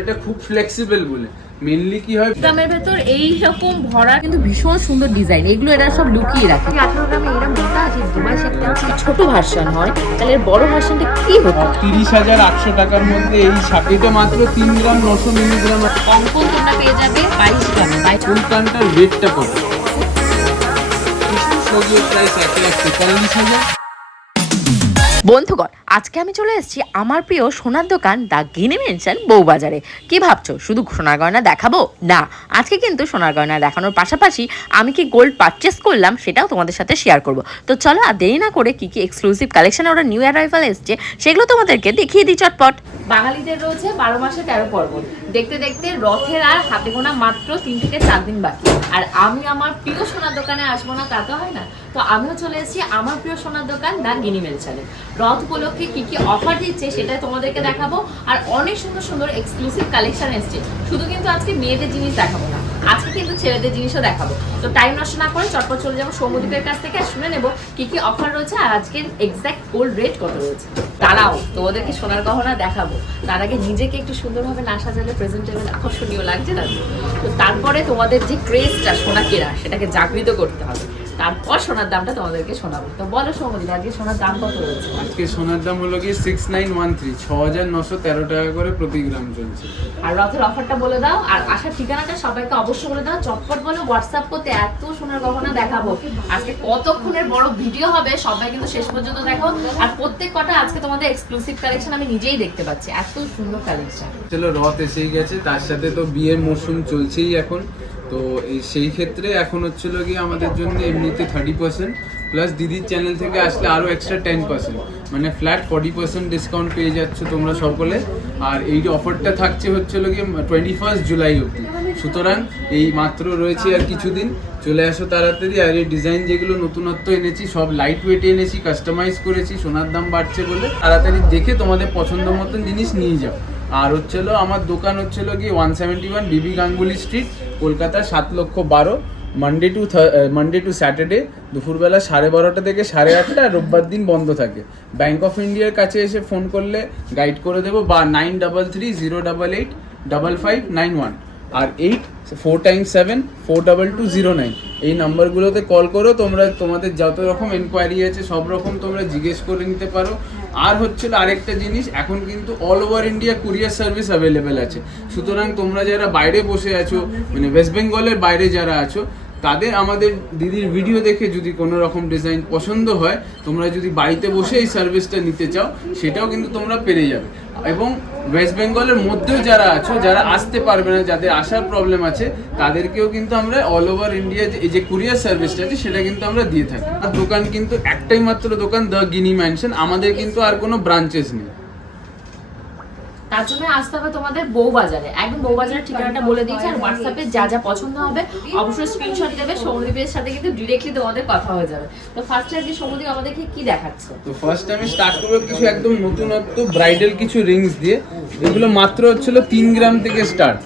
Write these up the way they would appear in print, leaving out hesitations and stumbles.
এটা খুব ফ্লেক্সিবল বলে মেইনলি কি হয় গ্রামের ভেতর এই রকম ভরা কিন্তু ভীষণ সুন্দর ডিজাইন, এগুলো এরা সব লুকিয়ে রাখে। 18 গ্রামে এরকম মোটা আছে, দুবাই সেটটা ছোট ভার্সন হয়, তাহলে এর বড় ভার্সনটা কি হতো? 30,800 টাকার মধ্যে এই ছাপিটা মাত্র 3 গ্রাম 900 মিলিগ্রাম। কঙ্কন তোমরা পেয়ে যাবে 22 গ্রামে। কোন কানটার রেটটা কত? প্রাইস 1,43,000। বন্ধুগণ, আজকে আমি চলে এসেছি আমার প্রিয় সোনার দোকান দ্য গিনি মেনশন বউবাজারে। কি ভাবছো শুধু সোনার গয়না দেখাবো? না, আজকে কিন্তু সোনার গয়না দেখানোর পাশাপাশি আমি কি গোল্ড পারচেস করলাম সেটাও তোমাদের সাথে শেয়ার করব। তো চলো আর দেরি না করে কি কি এক্সক্লুসিভ কালেকশন ওরা নিউ অ্যারাইভাল এসছে সেগুলো তোমাদেরকে দেখিয়ে দিই চটপট। বাঙালিদের রয়েছে 12 মাসে 13 পর্বণ। দেখতে দেখতে রথের আর হাতে গোনা মাত্র 3 থেকে 4 দিন বাকি। আর আমি আমার প্রিয় সোনার দোকানে আসবো না তা তো হয় না। তো আমিও চলে এসেছি আমার প্রিয় সোনার দোকান দ্য গিনি মেনশনে। রথ উপলক্ষে কি কি অফার দিচ্ছে সেটা তোমাদেরকে দেখাবো। আর অনেক সুন্দর সুন্দর এক্সক্লুসিভ কালেকশন এসছে। শুধু কিন্তু আজকে মেয়েদের জিনিস দেখাবো না, আজকে কিন্তু ছেলেদের জিনিসও দেখাবো। তো টাইম নষ্ট না করে চটপট চলে যাবো সৌম্যদীপের কাছ থেকে আর শুনে নেবো কি কি অফার রয়েছে আর আজকের এক্সাক্ট গোল্ড রেট কত রয়েছে। তারাও তোমাদেরকে সোনার গহনা দেখাবো, তার আগে নিজেকে একটু সুন্দরভাবে না সাজালে প্রেজেন্টেবল আকর্ষণীয় লাগছে না? তো তারপরে তোমাদের যে ক্রেজটা সোনা কেনা সেটাকে জাগৃত করতে হবে, তারপর সোনার দামটা তোমাদেরকে শোনাবো। তো বলো সৌম্যদীপ, আজকে সোনার দাম কত রয়েছে? আজকে সোনার দাম হলো কি 6913, 6,913 টাকা করে প্রতি গ্রাম চলছে। আর রথের অফারটা বলে দাও, আর আসার ঠিকানাটা সবাইকে অবশ্যই বলে দাও। চটপট বলো, হোয়াটসঅ্যাপ করতে এত সোনার গহনা দেখাবো। আজকে কতক্ষণের বড় ভিডিও হবে, সবাই কিন্তু শেষ পর্যন্ত দেখো। আর প্রত্যেক কটা আজকে তোমাদের এক্সক্লুসিভ কালেকশন আমি নিজেই দেখতে পাচ্ছি, এত সুন্দর কালেকশন। চলো, রথ এসেই গেছে, তার সাথে তো বিয়ের মরশুম চলছেই এখন। তো সেই ক্ষেত্রে এখন হচ্ছিল কি আমাদের জন্য এমনিতে 30% প্লাস দিদির চ্যানেল থেকে আসলে আরও এক্সট্রা 10%, মানে ফ্ল্যাট 40% ডিসকাউন্ট পেয়ে যাচ্ছ তোমরা সকলে। আর এই অফারটা থাকছে হচ্ছিল কি 21 জুলাই অবধি। সুতরাং এই মাত্র রয়েছে আর কিছুদিন, চলে আসো তাড়াতাড়ি। আর এই ডিজাইন যেগুলো নতুনত্ব এনেছি সব লাইট ওয়েট এনেছি, কাস্টমাইজ করেছি, সোনার দাম বাড়ছে বলে তাড়াতাড়ি দেখে তোমাদের পছন্দ মতন জিনিস নিয়ে যাও। আর হচ্ছিল আমার দোকান হচ্ছিল কি 171 বিবি Ganguly street, Kolkata 7,12,000। Monday to Saturday দুপুরবেলা 12:30 থেকে 8:30, আর রোববার দিন বন্ধ থাকে। ব্যাংক অফ ইন্ডিয়ার কাছে এসে ফোন করলে গাইড করে দেবো, বা 9330885591 আর 84x74209 এই নাম্বারগুলোতে কল করো। তোমরা তোমাদের যত রকম এনকোয়ারি আছে সব রকম তোমরা জিজ্ঞেস করে নিতে পারো। আর হচ্ছিল আরেকটা জিনিস, এখন কিন্তু all over India courier service available আছে। সুতরাং তোমরা যারা বাইরে বসে আছো, মানে ওয়েস্ট বেঙ্গলের বাইরে যারা আছো, তাদের আমাদের দিদির ভিডিও দেখে যদি কোনো রকম ডিজাইন পছন্দ হয়, তোমরা যদি বাড়িতে বসে এই সার্ভিসটা নিতে চাও সেটাও কিন্তু তোমরা পেরে যাবে। এবং ওয়েস্ট বেঙ্গলের মধ্যেও যারা আছো, যারা আসতে পারবে না, যাদের আসার প্রবলেম আছে, তাদেরকেও কিন্তু আমরা অল ওভার ইন্ডিয়া যে কুরিয়ার সার্ভিসটা আছে সেটা কিন্তু আমরা দিয়ে থাকি। আর দোকান কিন্তু একটাই মাত্র দোকান, দ্য গিনি ম্যানশন। আমাদের কিন্তু আর কোনো ব্রাঞ্চেস নেই। তার জন্য আসতে হবে তোমাদের বউবাজারে। একদম বউবাজারের ঠিকানাটা বলে দিয়েছি। আর হোয়াটসঅ্যাপে যা যা পছন্দ হবে অবশ্যই স্ক্রিনশট দেবে, সৌম্যদীপের সাথে কিন্তু ডিরেক্টলি তোমাদের কথা হয়ে যাবে। তো ফার্স্টে আজকে সৌম্যদীপ আমাদেরকে কি দেখাচ্ছে? তো ফার্স্ট আমি স্টার্ট করবো কিছু একদম নতুনত্ব ব্রাইডাল কিছু রিংস দিয়ে। এগুলো মাত্র হচ্ছিল 3 গ্রাম থেকে স্টার্ট।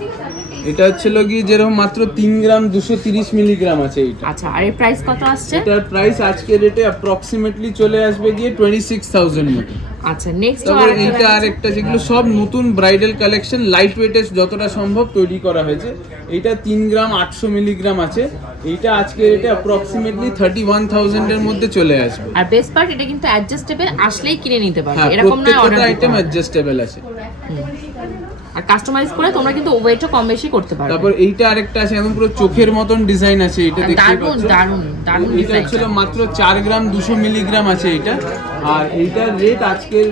এটা হচ্ছিল কি যেরকম মাত্র 3 গ্রাম 230 মিলিগ্রাম আছে এইটা। আচ্ছা, আর এর প্রাইস কত আসছে? এটার প্রাইস আজকের রেটে অ্যাপ্রক্সিমেটলি চলে আসবে গিয়ে 26,000 মতো। আচ্ছা, নেক্সট এইটা আরেকটা, যেগুলো সব নতুন ব্রাইডাল কালেকশন, লাইট ওয়েটে যতটা সম্ভব তৈরি করা হয়েছে। এইটা 3 গ্রাম 800 মিলিগ্রাম আছে। এইটা আজকের রেটে অ্যাপ্রক্সিমেটলি 31,000 এর মধ্যে চলে আসবে। আর বেস্ট পার্ট, এটা কিন্তু অ্যাডজাস্টেবল, আসলেই কিনে নিতে পারবে, এরকম না অর্ডার আইটেম অ্যাডজাস্টেবল আছে। আর কাস্টমাইজ করে তোমরা কিন্তু ওয়েটও কম বেশি করতে পারবে। তারপর এইটা আরেকটা আছে, একদম পুরো চোখের মতন ডিজাইন আছে। এটা দেখতে পাচ্ছ, দারুন দারুন এটা ছিল মাত্র 4 গ্রাম 200 মিলিগ্রাম আছে এইটা। আর এইটার রেট আজকের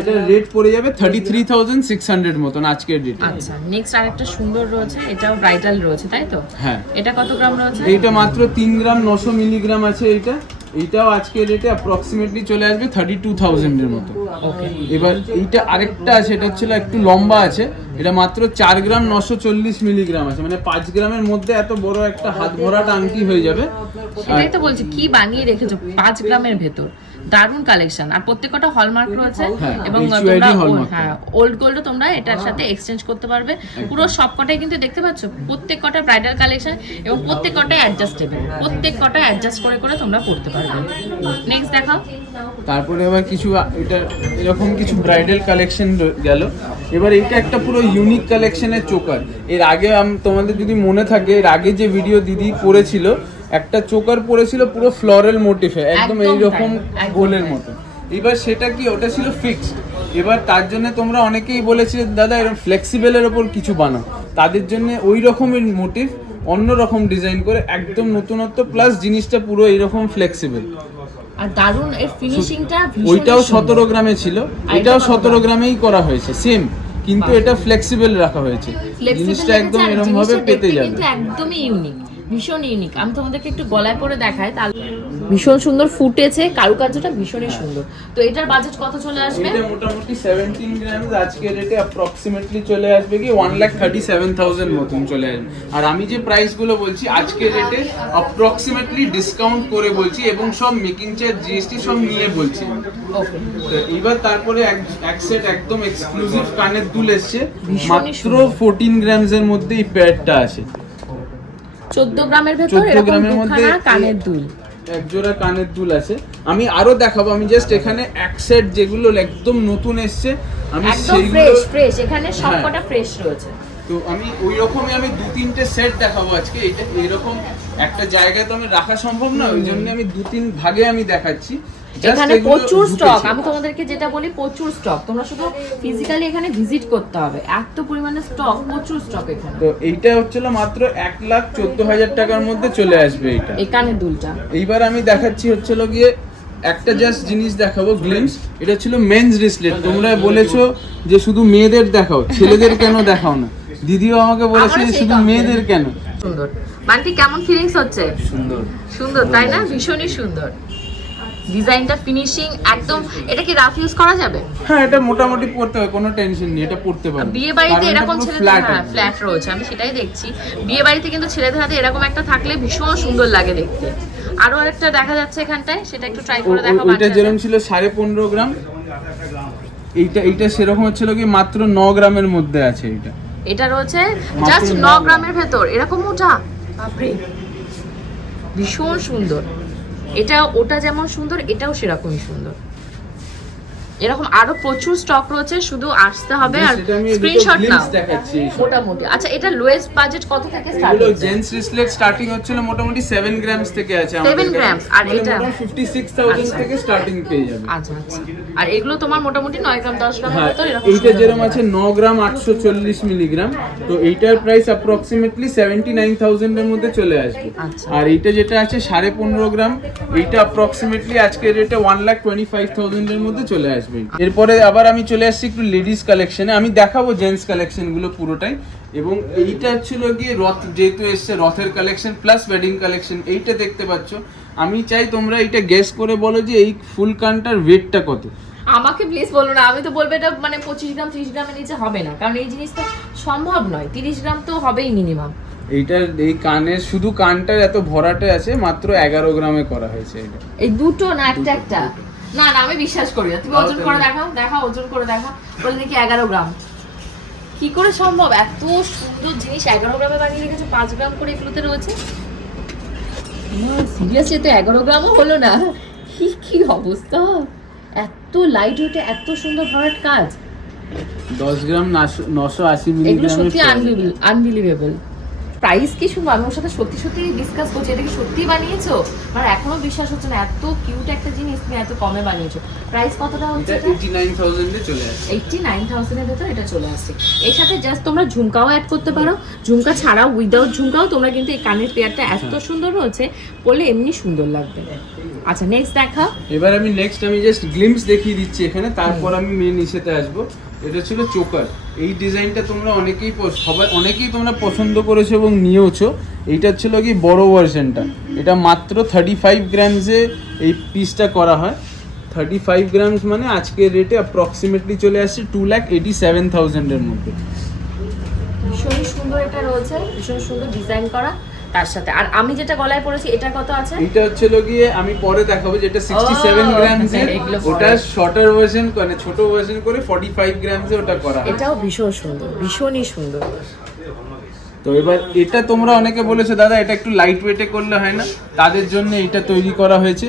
এটার রেট পড়ে যাবে 33,600 মতন আজকের রেট। আচ্ছা, নেক্সট আরেকটা সুন্দর রয়েছে, এটাও ব্রাইডাল রয়েছে তাই তো? হ্যাঁ। এটা কত গ্রাম রয়েছে? এইটা মাত্র 3 গ্রাম 900 মিলিগ্রাম আছে এইটা। এইটাও আজকের রেটে অ্যাপ্রক্সিমেটলি চলে আসবে 32,000 এর মতো। ওকে। এবার এইটা আরেকটা আছে, এটা হচ্ছে একটু লম্বা আছে। এটা মাত্র 4 গ্রাম 940 মিলিগ্রাম আছে, মানে 5 গ্রামের মধ্যে এত বড় একটা হাত ভরাট আংটি হয়ে যাবে। সেটাই তো বলছি, কি বানিয়ে রেখেছো 5 গ্রামের ভেতর। দারুণ কালেকশন, আর প্রত্যেকটা হলমার্ক রয়েছে হ্যাঁ, এবং HUID তোমরা hallmark। হ্যাঁ ওল্ড গোল্ডও তোমরা এটার সাথে এক্সচেঞ্জ করতে পারবে। পুরো সবকটাই কিন্তু দেখতে পাচ্ছ প্রত্যেকটা ব্রাইডাল কালেকশন এবং প্রত্যেকটাই অ্যাডজাস্টেবল, প্রত্যেকটা অ্যাডজাস্ট করে করে তোমরা পড়তে পারবে। নেক্সট দেখাও। তারপরে আবার কিছু এটা এরকম কিছু ব্রাইডাল কালেকশন গেল। এবার এটা একটা পুরো ইউনিক কালেকশনের চোকার। এর আগে তোমাদের যদি মনে থাকে, এর আগে যে ভিডিও দিদি করেছিল, একটা চোকার পরেছিল পুরো ফ্লোরাল মোটিফে, একদম এইরকম গোলের মতো। এবার সেটা কি, ওটা ছিল ফিক্সড। এবার তার জন্য তোমরা অনেকেই বলেছিলে দাদা এরকম ফ্লেক্সিবলের ওপর কিছু বানাও, তাদের জন্য ওই রকমের মোটিভ অন্য রকম ডিজাইন করে একদম নতুনত্ব, প্লাস জিনিসটা পুরো এইরকম ফ্লেক্সিবল। আর দারুণ এর ফিনিশিংটা, ওইটাও 17 গ্রামে ছিল, এটাও 17 গ্রামেই করা হয়েছে সেম, কিন্তু এটা ফ্লেক্সিবল রাখা হয়েছে, জিনিসটা একদম এরকম ভাবে পেতে যাবে। কিন্তু একদমই ইউনিক, ভীষণ ইউনিক। আমি তোমাদেরকে একটু গলায় পরে দেখাই, তাহলে ভীষণ সুন্দর ফুটেছে, কারুকার্যটা ভীষণই সুন্দর। তো এটার বাজেট কত চলে আসবে? এটা মোটামুটি 17 গ্রামস আজকে রেটে অ্যাপ্রক্সিমেটলি চলে আসবে কি 1,37,000 মতন চলে আসবে। আর আমি যে প্রাইস গুলো বলছি আজকে রেটে অ্যাপ্রক্সিমেটলি ডিসকাউন্ট করে বলছি, এবং সব মেকিং চার্জ জিএসটি সব নিয়ে বলছি। ওকে, তো এইবার তারপরে এক সেট একদম এক্সক্লুসিভ কানের দুল এসছে, ভীষণই মাত্র সুন্দর। 14 গ্রামস এর মধ্যে এই পেয়ারটা আছে। 14 গ্রামের ভেতর 14 এরকম গ্রামের মধ্যে দুখানা কানের দুল, এক জোড়া কানের দুল আছে। আমি আরো দেখাবো, আমি জাস্ট এখানে এক সেট যেগুলো একদম নতুন এসছে আমি একদম সেইগুলো, ফ্রেশ, এখানে সবকটা ফ্রেশ রয়েছে। তো আমি ওই রকমই আমি 2-3টে সেট দেখাবো আজকে। এটা এরকম একটা জায়গায় তো আমি রাখা সম্ভব না, ওই জন্য আমি 2-3 ভাগে আমি দেখাচ্ছি। Just এখানে এগুলো প্রচুর স্টক, ঢুকেছে। আমি তোমাদেরকে যেটা বলি প্রচুর স্টক, তোমরা শুধু ফিজিক্যালি এখানে ভিজিট করতে হবে, এত পরিমাণে স্টক, প্রচুর স্টক এখানে। তো এইটা হচ্ছিল মাত্র 1,14,000 টাকার মধ্যে চলে আসবে এটা। এই কানের দুলটা এইবার আমি দেখাচ্ছি হচ্ছিল গিয়ে একটা জাস্ট জিনিস দেখাবো, গ্লিমস। এটা ছিল মেন্স রিসলেট। তোমরা বলেছো যে শুধু মেয়েদের দেখাও, ছেলেদের কেন দেখাও না? দিদিও আমাকে বলেছে যে শুধু মেয়েদের কেন। সুন্দর। বান্টি কেমন ফিলিংস হচ্ছে? সুন্দর সুন্দর তাই না? ভীষণই সুন্দর ডিজাইনটা, ফিনিশিং একদম। এটা কি রাফ ইউজ করা যাবে? হ্যাঁ, এটা মোটামুটি পড়তে হবে, কোনো টেনশন নেই, এটা পড়তে পারবে। বিয়ে বাড়িতে কারণ এটা এরকম পুরো ছেলেদের flat হ্যাঁ আছে। ফ্ল্যাট রয়েছে, আমি সেটাই দেখছি। বিয়ে বাড়িতে কিন্তু ছেলেদের হাতে এরকম একটা থাকলে ভীষণ সুন্দর লাগে দেখতে। আরো আরেকটা দেখা যাচ্ছে এখানটায়, সেটা একটু ট্রাই করে দেখাবো। ওইটা যেরকম ছিল 15.5 গ্রাম, এইটা সেরকম হচ্ছিল কি মাত্র 9 গ্রামের মধ্যে আছে। এটা রয়েছে জাস্ট 9 গ্রামের ভেতর, এরকম মোটা, বাপরে ভীষণ সুন্দর। এটা ওটা যেমন সুন্দর, এটাও সেরকমই সুন্দর। এরকম আরো প্রচুর স্টক রয়েছে, শুধু আসতে হবে আর স্ক্রিনশট নাও। দেখাচ্ছি মোটামুটি আচ্ছা, এটা লোয়েস্ট বাজেট কত থেকে স্টার্ট এগুলো হচ্ছে? জেন্টস রিসলেট স্টার্টিং হচ্ছিল মোটামুটি 7 গ্রামস থেকে আছে আমাদের 7 কাছে। গ্রামস, আর মানে এটা? মোটামুটি 56,000 থেকে স্টার্টিং পেয়ে যাবে। আচ্ছা আচ্ছা, আর এগুলো তোমার মোটামুটি 9 গ্রাম 10 গ্রামের হ্যাঁ, ভেতর এরকম এইটা সুন্দর যেরকম হবে। আছে 9 গ্রাম 840 মিলিগ্রাম, তো এইটার প্রাইস অ্যাপ্রক্সিমেটলি 79,000 এর মধ্যে চলে আসবে। আচ্ছা। আর এইটা যেটা আছে 15.5 গ্রাম, এইটা অ্যাপ্রক্সিমেটলি আজকের রেটে 1,25,000 এর মধ্যে চলে আসবে। এরপরে আবার আমি চলে আসছি একটু লেডিস কালেকশনে, আমি দেখাবো জেন্টস কালেকশন গুলো পুরোটাই। এবং এইটা ছিল গিয়ে রথ, যেহেতু এসছে রথের কালেকশন প্লাস ওয়েডিং কালেকশন, এইটা দেখতে পাচ্ছ। আমি চাই তোমরা এইটা গেস করে বলো যে এই ফুল কানটার ওয়েটটা কত। আমাকে প্লিজ বলো না, আমি তো বলবো এটা মানে 25 গ্রাম 30 গ্রামের নিচে হবে না, কারণ এই জিনিস তো সম্ভব নয়। 30 গ্রাম তো হবেই মিনিমাম। এইটার এই কানের শুধু কানটার এত ভরাটে আছে, মাত্র 11 গ্রামে করা হয়েছে এটা। এই দুটো না একটা একটা? না না, আমি বিশ্বাস করি না। তুমি ওজন করে দেখাও, দেখাও ওজন করে দেখাও, বলে দেখি 11 গ্রাম কি করে সম্ভব? এত সুন্দর জিনিস 11 গ্রামে বানিয়ে রেখেছে, 5 গ্রাম করে এগুলোতে রয়েছে। সিরিয়াসলি তো 11 গ্রামও হলো না, কি অবস্থা! এত লাইট ওয়েটে এত সুন্দর ভরাট কাজ। 10 গ্রাম 980 এগুলো মিলিগ্রামের সত্যি আনবিলিভেবল। প্রাইস কি শুনবো? আমি ওর সাথে সত্যি সত্যি ডিসকাস করছি, এটা কি সত্যি বানিয়েছো? মানে এখনো বিশ্বাস হচ্ছে না, এত কিউট একটা জিনিস তুমি এত কমে বানিয়েছো। প্রাইস কতটা হচ্ছে এটা 89,000 এ চলে আসে। 89,000 এর ভেতর এটা চলে আসছে। এর সাথে জাস্ট তোমরা ঝুমকাও অ্যাড করতে পারো, ঝুমকা ছাড়াও উইদাউট ঝুমকাও তোমরা কিন্তু এই কানের পেয়ারটা এত সুন্দর রয়েছে, পরলে এমনি সুন্দর লাগবে। আচ্ছা নেক্সট দেখা। এবার আমি জাস্ট গ্লিমস দেখিয়ে দিচ্ছি এখানে, তারপর আমি মেন ইসেতে আসবো। এটা ছিল চোকার। এই ডিজাইনটা তোমরা অনেকেই তোমরা পছন্দ করেছো এবং নিয়েওছো। এইটা ছিল কি বড় ভার্সনটা, এটা মাত্র 35 গ্রামসে এই পিসটা করা হয়। 35 গ্রামস মানে আজকের রেটে অ্যাপ্রক্সিমেটলি চলে আসছে 2,87,000 এর মধ্যে। ভীষণ সুন্দর এটা রয়েছে, ভীষণ সুন্দর ডিজাইন করা, তার সাথে। আর আমি যেটা গলায় পরেছি এটা কত আছে? এটা হচ্ছে গিয়ে আমি পরে দেখাবো, যেটা 67 গ্রামস এর, এগুলো পরে। ওটা শর্টার ভার্সন মানে ছোট ভার্সন করে 45 গ্রামস এ ওটা করা হয়। এটাও ভীষণ সুন্দর, ভীষণই সুন্দর। তো এবার এটা তোমরা অনেকে বলেছো দাদা এটা একটু লাইট ওয়েটে করলে হয় না, তাদের জন্য এটা তৈরি করা হয়েছে।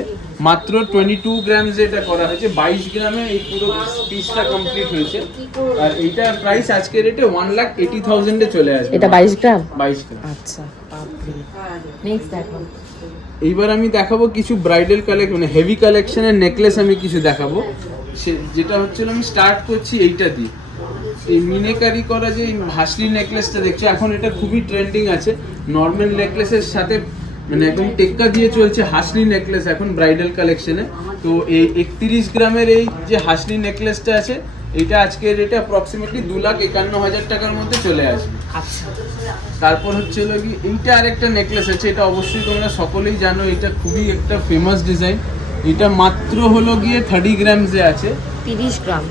মাত্র 22 গ্রামস এটা করা হয়েছে, 22 গ্রামে এই পুরো পিসটা কমপ্লিট হয়েছে। আর এইটা প্রাইস আজকের রেটে 1,80,000 এ চলে আসবে। এটা 22 গ্রাম? 22 গ্রাম। আচ্ছা, নেক্সট দেখো। এইবার আমি দেখাবো কিছু ব্রাইডাল কালেকশন, মানে হেভি কালেকশনের নেকলেস আমি কিছু দেখাবো। যেটা হচ্ছিল আমি স্টার্ট করছি এইটা দিয়ে, এই মিনেকারি করা যে হাসলি নেকলেসটা দেখছো এখন, এটা খুবই ট্রেন্ডিং আছে। নর্মাল নেকলেসের সাথে মানে একদম টেক্কা দিয়ে চলছে হাসলি নেকলেস এখন ব্রাইডাল কালেকশনে। তো এই 31 গ্রামের এই যে হাসলি নেকলেসটা আছে, এটা আজকের রেটে অ্যাপ্রক্সিমেটলি 2,51,000 টাকার মধ্যে চলে আসবে। আচ্ছা, তারপর হচ্ছে হলো কি এইটা আরেকটা নেকলেস আছে, এটা অবশ্যই তোমরা সকলেই জানো, এটা খুবই একটা ফেমাস ডিজাইন। এটা মাত্র হলো গিয়ে 30 গ্রামসে আছে, 30 গ্রাম।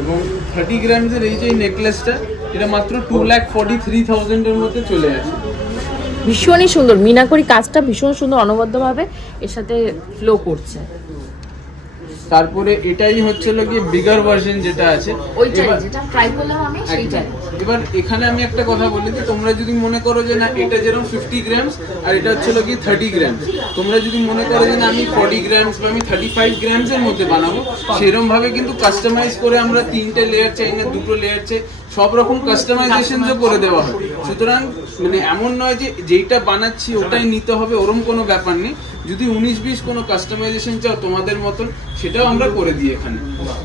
এবং 30 গ্রামসের এই যে নেকলেসটা, এটা মাত্র 2,43,000 এর মধ্যে চলে আসে। ভীষণই সুন্দর, মিনাকরি কাজটা ভীষণ সুন্দর, অনবদ্যভাবে এর সাথে ফ্লো করছে। তারপরে এটাই হচ্ছে গিয়ে বিগার ভার্সন যেটা আছে, ওইটাই এবার- যেটা ট্রাই করলাম আমি সেইটাই। এবার এখানে আমি একটা কথা বলি যে তোমরা যদি মনে করো যে না এটা যেরকম 50 গ্রামস আর এটা হচ্ছে কি 30 গ্রামস, তোমরা যদি মনে করো যে না আমি 40 গ্রামস বা আমি 35 গ্রামস এর মধ্যে বানাবো, সেরকম ভাবে কিন্তু কাস্টমাইজ করে আমরা 3টে লেয়ার চাই না 2টো লেয়ার চাই, সব রকম কাস্টমাইজেশনও করে দেওয়া হয়। সুতরাং মানে এমন নয় যে যেইটা বানাচ্ছি ওটাই নিতে হবে, ওরকম কোনো ব্যাপার নেই। যদি 19-20 কোনো কাস্টমাইজেশন চাও তোমাদের মতন, সেটাও আমরা করে দিই এখানে।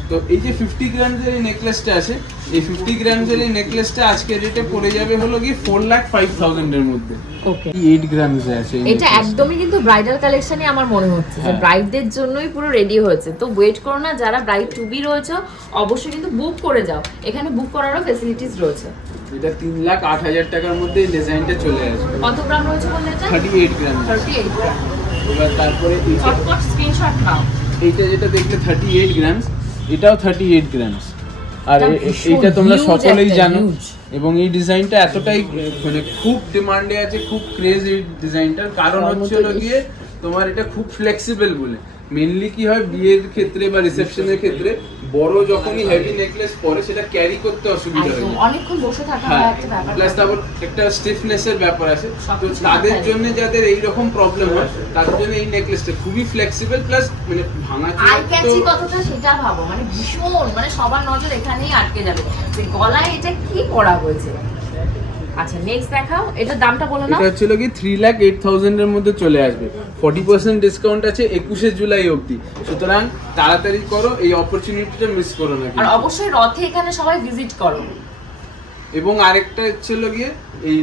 তো এই যে 50 গ্রামসের এই নেকলেসটা আছে, এই 50 গ্রামসের এই নেকলেসটা আজকে রেটে পড়ে যাবে হলো গিয়ে 4,05,000 এর মধ্যে। ওকে, 8 গ্রামসে আছে এই এটা necklace টা। একদমই কিন্তু ব্রাইডাল কালেকশনই আমার মনে হচ্ছে যে হ্যাঁ। ব্রাইডদের জন্যই পুরো রেডি হয়েছে। তো ওয়েট করো না, যারা ব্রাইড টু বি রয়েছে অবশ্যই কিন্তু বুক করে যাও, এখানে বুক করারও ফ্যাসিলিটিস রয়েছে। এটা 3,08,000 টাকার মধ্যে এই ডিজাইনটা চলে আসবে। কত গ্রাম রয়েছে বললে এটা? 38 গ্রাম। 38 গ্রাম। এবার তারপরে চটপট স্ক্রিনশট নাও। এইটা যেটা দেখলে 38 গ্রামস, এটাও 38 গ্রামস। আর এটা ভীষণ এইটা তোমরা huge সকলেই একটা, জানো, huge। এবং এই ডিজাইনটা এতটাই মানে খুব ডিমান্ডে আছে, খুব ক্রেজ এই ডিজাইনটার। কারণ হচ্ছে হলো গিয়ে তোমার এটা খুব ফ্লেক্সিবল বলে। মেনলি কি হয় বিয়ের ক্ষেত্রে বা রিসেপশনের ক্ষেত্রে বড় যখনই হেভি নেকলেস পরে সেটা ক্যারি করতে অসুবিধা হয়। একদম অনেকক্ষণ বসে থাকা হ্যাঁ, হয় একটা ব্যাপার। প্লাস তারপর একটা স্টিফনেসের ব্যাপার আছে। তো সবকিছু তাদের মাথায় জন্য যাদের এই রকম প্রবলেম হয়, তাদের জন্য এই নেকলেসটা খুবই ফ্লেক্সিবল, প্লাস মানে ভাঙা আই ক্যাচি কতটা সেটা ভাবো, মানে ভীষণ, মানে সবার নজর এখানেই আটকে যাবে যে গলায় এটা কি পরা হয়েছে। আচ্ছা, নেক্সট দেখাও। এটার দামটা বলো না। এটা হচ্ছে কি 3,08,000 এর মধ্যে চলে আসবে। 40% ডিসকাউন্ট আছে 21শে জুলাই অবধি। সুতরাং তাড়াতাড়ি করো, এই অপরচুনিটিটা মিস করো না আর কিন্তু। অবশ্যই রথে এখানে সবাই ভিজিট করো। এবং আরেকটা হচ্ছে গিয়ে এই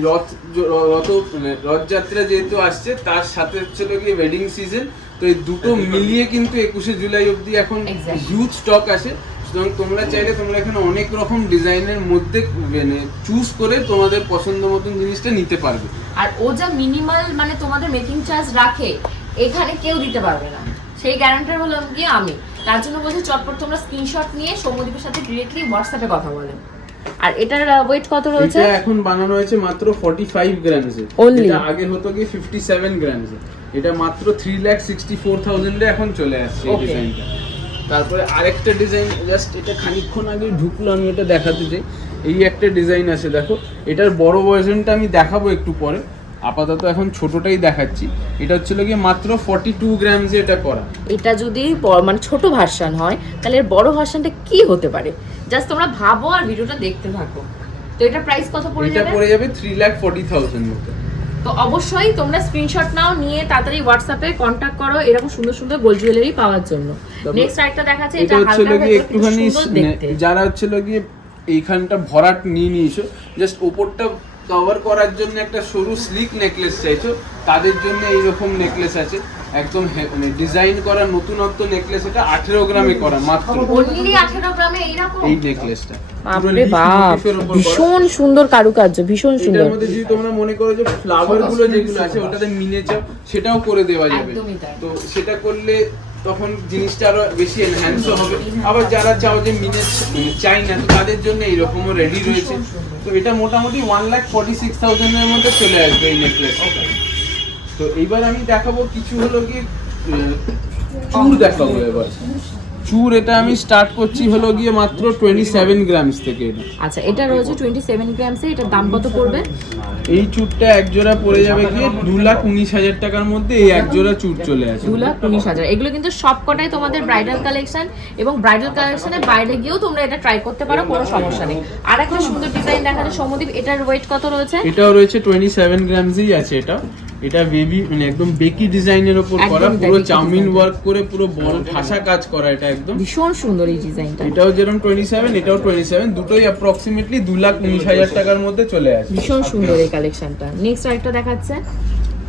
রথযাত্রা যেহেতু আসছে, তার সাথে হচ্ছে গিয়ে ওয়েডিং সিজন, তো এই দুটো মিলিয়ে কিন্তু 21শে জুলাই অবধি এখন Exactly. হিউজ স্টক আছে। সুতরাং তোমরা চাইলে তোমরা এখানে অনেক রকম ডিজাইনের মধ্যে মানে চুজ করে তোমাদের পছন্দ মতন জিনিসটা নিতে পারবে। আর ও যা মিনিমাল মানে তোমাদের মেকিং চার্জ রাখে, এখানে কেউ দিতে পারবে না, সেই গ্যারান্টার হলাম কি আমি। তার জন্য বলছি চটপট তোমরা স্ক্রিনশট নিয়ে সৌম্যদীপের সাথে ডিরেক্টলি হোয়াটসঅ্যাপে কথা বলেন। আর এটার ওয়েট কত রয়েছে? এটা এখন বানানো হয়েছে মাত্র 45 গ্রামসে। Only? এটা আগে হতো কি 57 গ্রামসে। এটা মাত্র 3,64,000 এ এখন চলে আসছে এই Okay. ডিজাইনটা। তারপরে আরেকটা ডিজাইন, জাস্ট এটা খানিকক্ষণ আগে ঢুকলো, আমি এটা দেখাতে চাই। এই একটা ডিজাইন আছে দেখো, এটার বড় ভার্সনটা আমি দেখাবো একটু পরে, আপাতত এখন ছোটটাই দেখাচ্ছি। এটা হচ্ছে গিয়ে মাত্র 42 গ্রামসে এটা করা। এটা যদি মানে ছোট ভার্সন হয়, তাহলে এর বড় ভার্সনটা কি হতে পারে, জাস্ট তোমরা ভাবো আর ভিডিওটা দেখতে থাকো। তো এটা প্রাইস কত পড়ে এটা যাবে? পড়ে যাবে 3,40,000 মতো। তো অবশ্যই তোমরা স্ক্রিনশট নাও, নিয়ে তাড়াতাড়ি হোয়াটসঅ্যাপে কন্টাক্ট করো এরকম সুন্দর সুন্দর গোল্ড জুয়েলারি পাওয়ার জন্য। নেক্সট আরেকটা দেখাচ্ছে, এটা এটা হচ্ছে হালকা গিয়ে ভেতর কিন্তু একটুখানি সুন্দর দেখতে। যারা হচ্ছে গিয়ে এইখানটা ভরাট নিয়ে নিয়েছো, জাস্ট ওপরটা কভার করার জন্য একটা সরু স্লিক নেকলেস চাইছো, তাদের জন্য এইরকম নেকলেস আছে। একদম মানে ডিজাইন করা নতুনত্ব নেকলেস, এটা 18 গ্রামে করা মাত্র। অনলি 18 গ্রামে এইরকম? এই নেকলেসটা বাপরে বাপ, ভীষণ সুন্দর কারুকার্য, ভীষণ সুন্দর। এটার মধ্যে যদি তোমরা মনে করো যে ফ্লাওয়ার গুলো যেগুলো আছে ওটাতে মিনিয়েচার, সেটাও করে দেওয়া যাবে। একদমই তাই। তো সেটা করলে তখন জিনিসটা আরো বেশি এনহ্যান্সও হবে। আবার যারা চাও যে মিনে চাই না, তো তাদের জন্য এইরকমও রেডি রয়েছে। তো এটা মোটামুটি 1,46,000 এর মধ্যে চলে আসবে এই নেকলেস। তো এইবার আমি দেখাবো কিছু হলো কি চূড় দেখাবো। এবার চূড় এটা আমি স্টার্ট করছি হলো গিয়ে মাত্র 27 গ্রামস থেকে। এটা আচ্ছা, এটা রয়েছে 27 গ্রামসে। এটার দাম কত পড়বে? এই চূড়টা এক জোড়া পড়ে যাবে গিয়ে 2,19,000 টাকার মধ্যে। এই এক জোড়া চূড় চলে আসে 2,19,000। এগুলো কিন্তু সবকটাই তোমাদের ব্রাইডাল কালেকশন, এবং ব্রাইডাল কালেকশনের বাইরে গিয়েও তোমরা এটা ট্রাই করতে পারো, কোনো সমস্যা নেই। আর একটা সুন্দর ডিজাইন দেখা যাচ্ছে সৌম্যদীপ, এটার ওয়েট কত রয়েছে? এটাও রয়েছে 27 গ্রামসই আছে। এটা বেবি মানে একদম বেকি ডিজাইনের উপর করা, পুরো চাউমিন ওয়ার্ক করে পুরো বড় ঠাসা কাজ করা। এটা একদম ভীষণ সুন্দর এই ডিজাইনটা। এটাও যেরকম 27, এটাও 27, দুটোই অ্যাপ্রক্সিমেটলি 2,19,000 টাকার মধ্যে চলে আসে। ভীষণ সুন্দর এই কালেকশনটা। নেক্সট আরেকটা দেখাচ্ছে,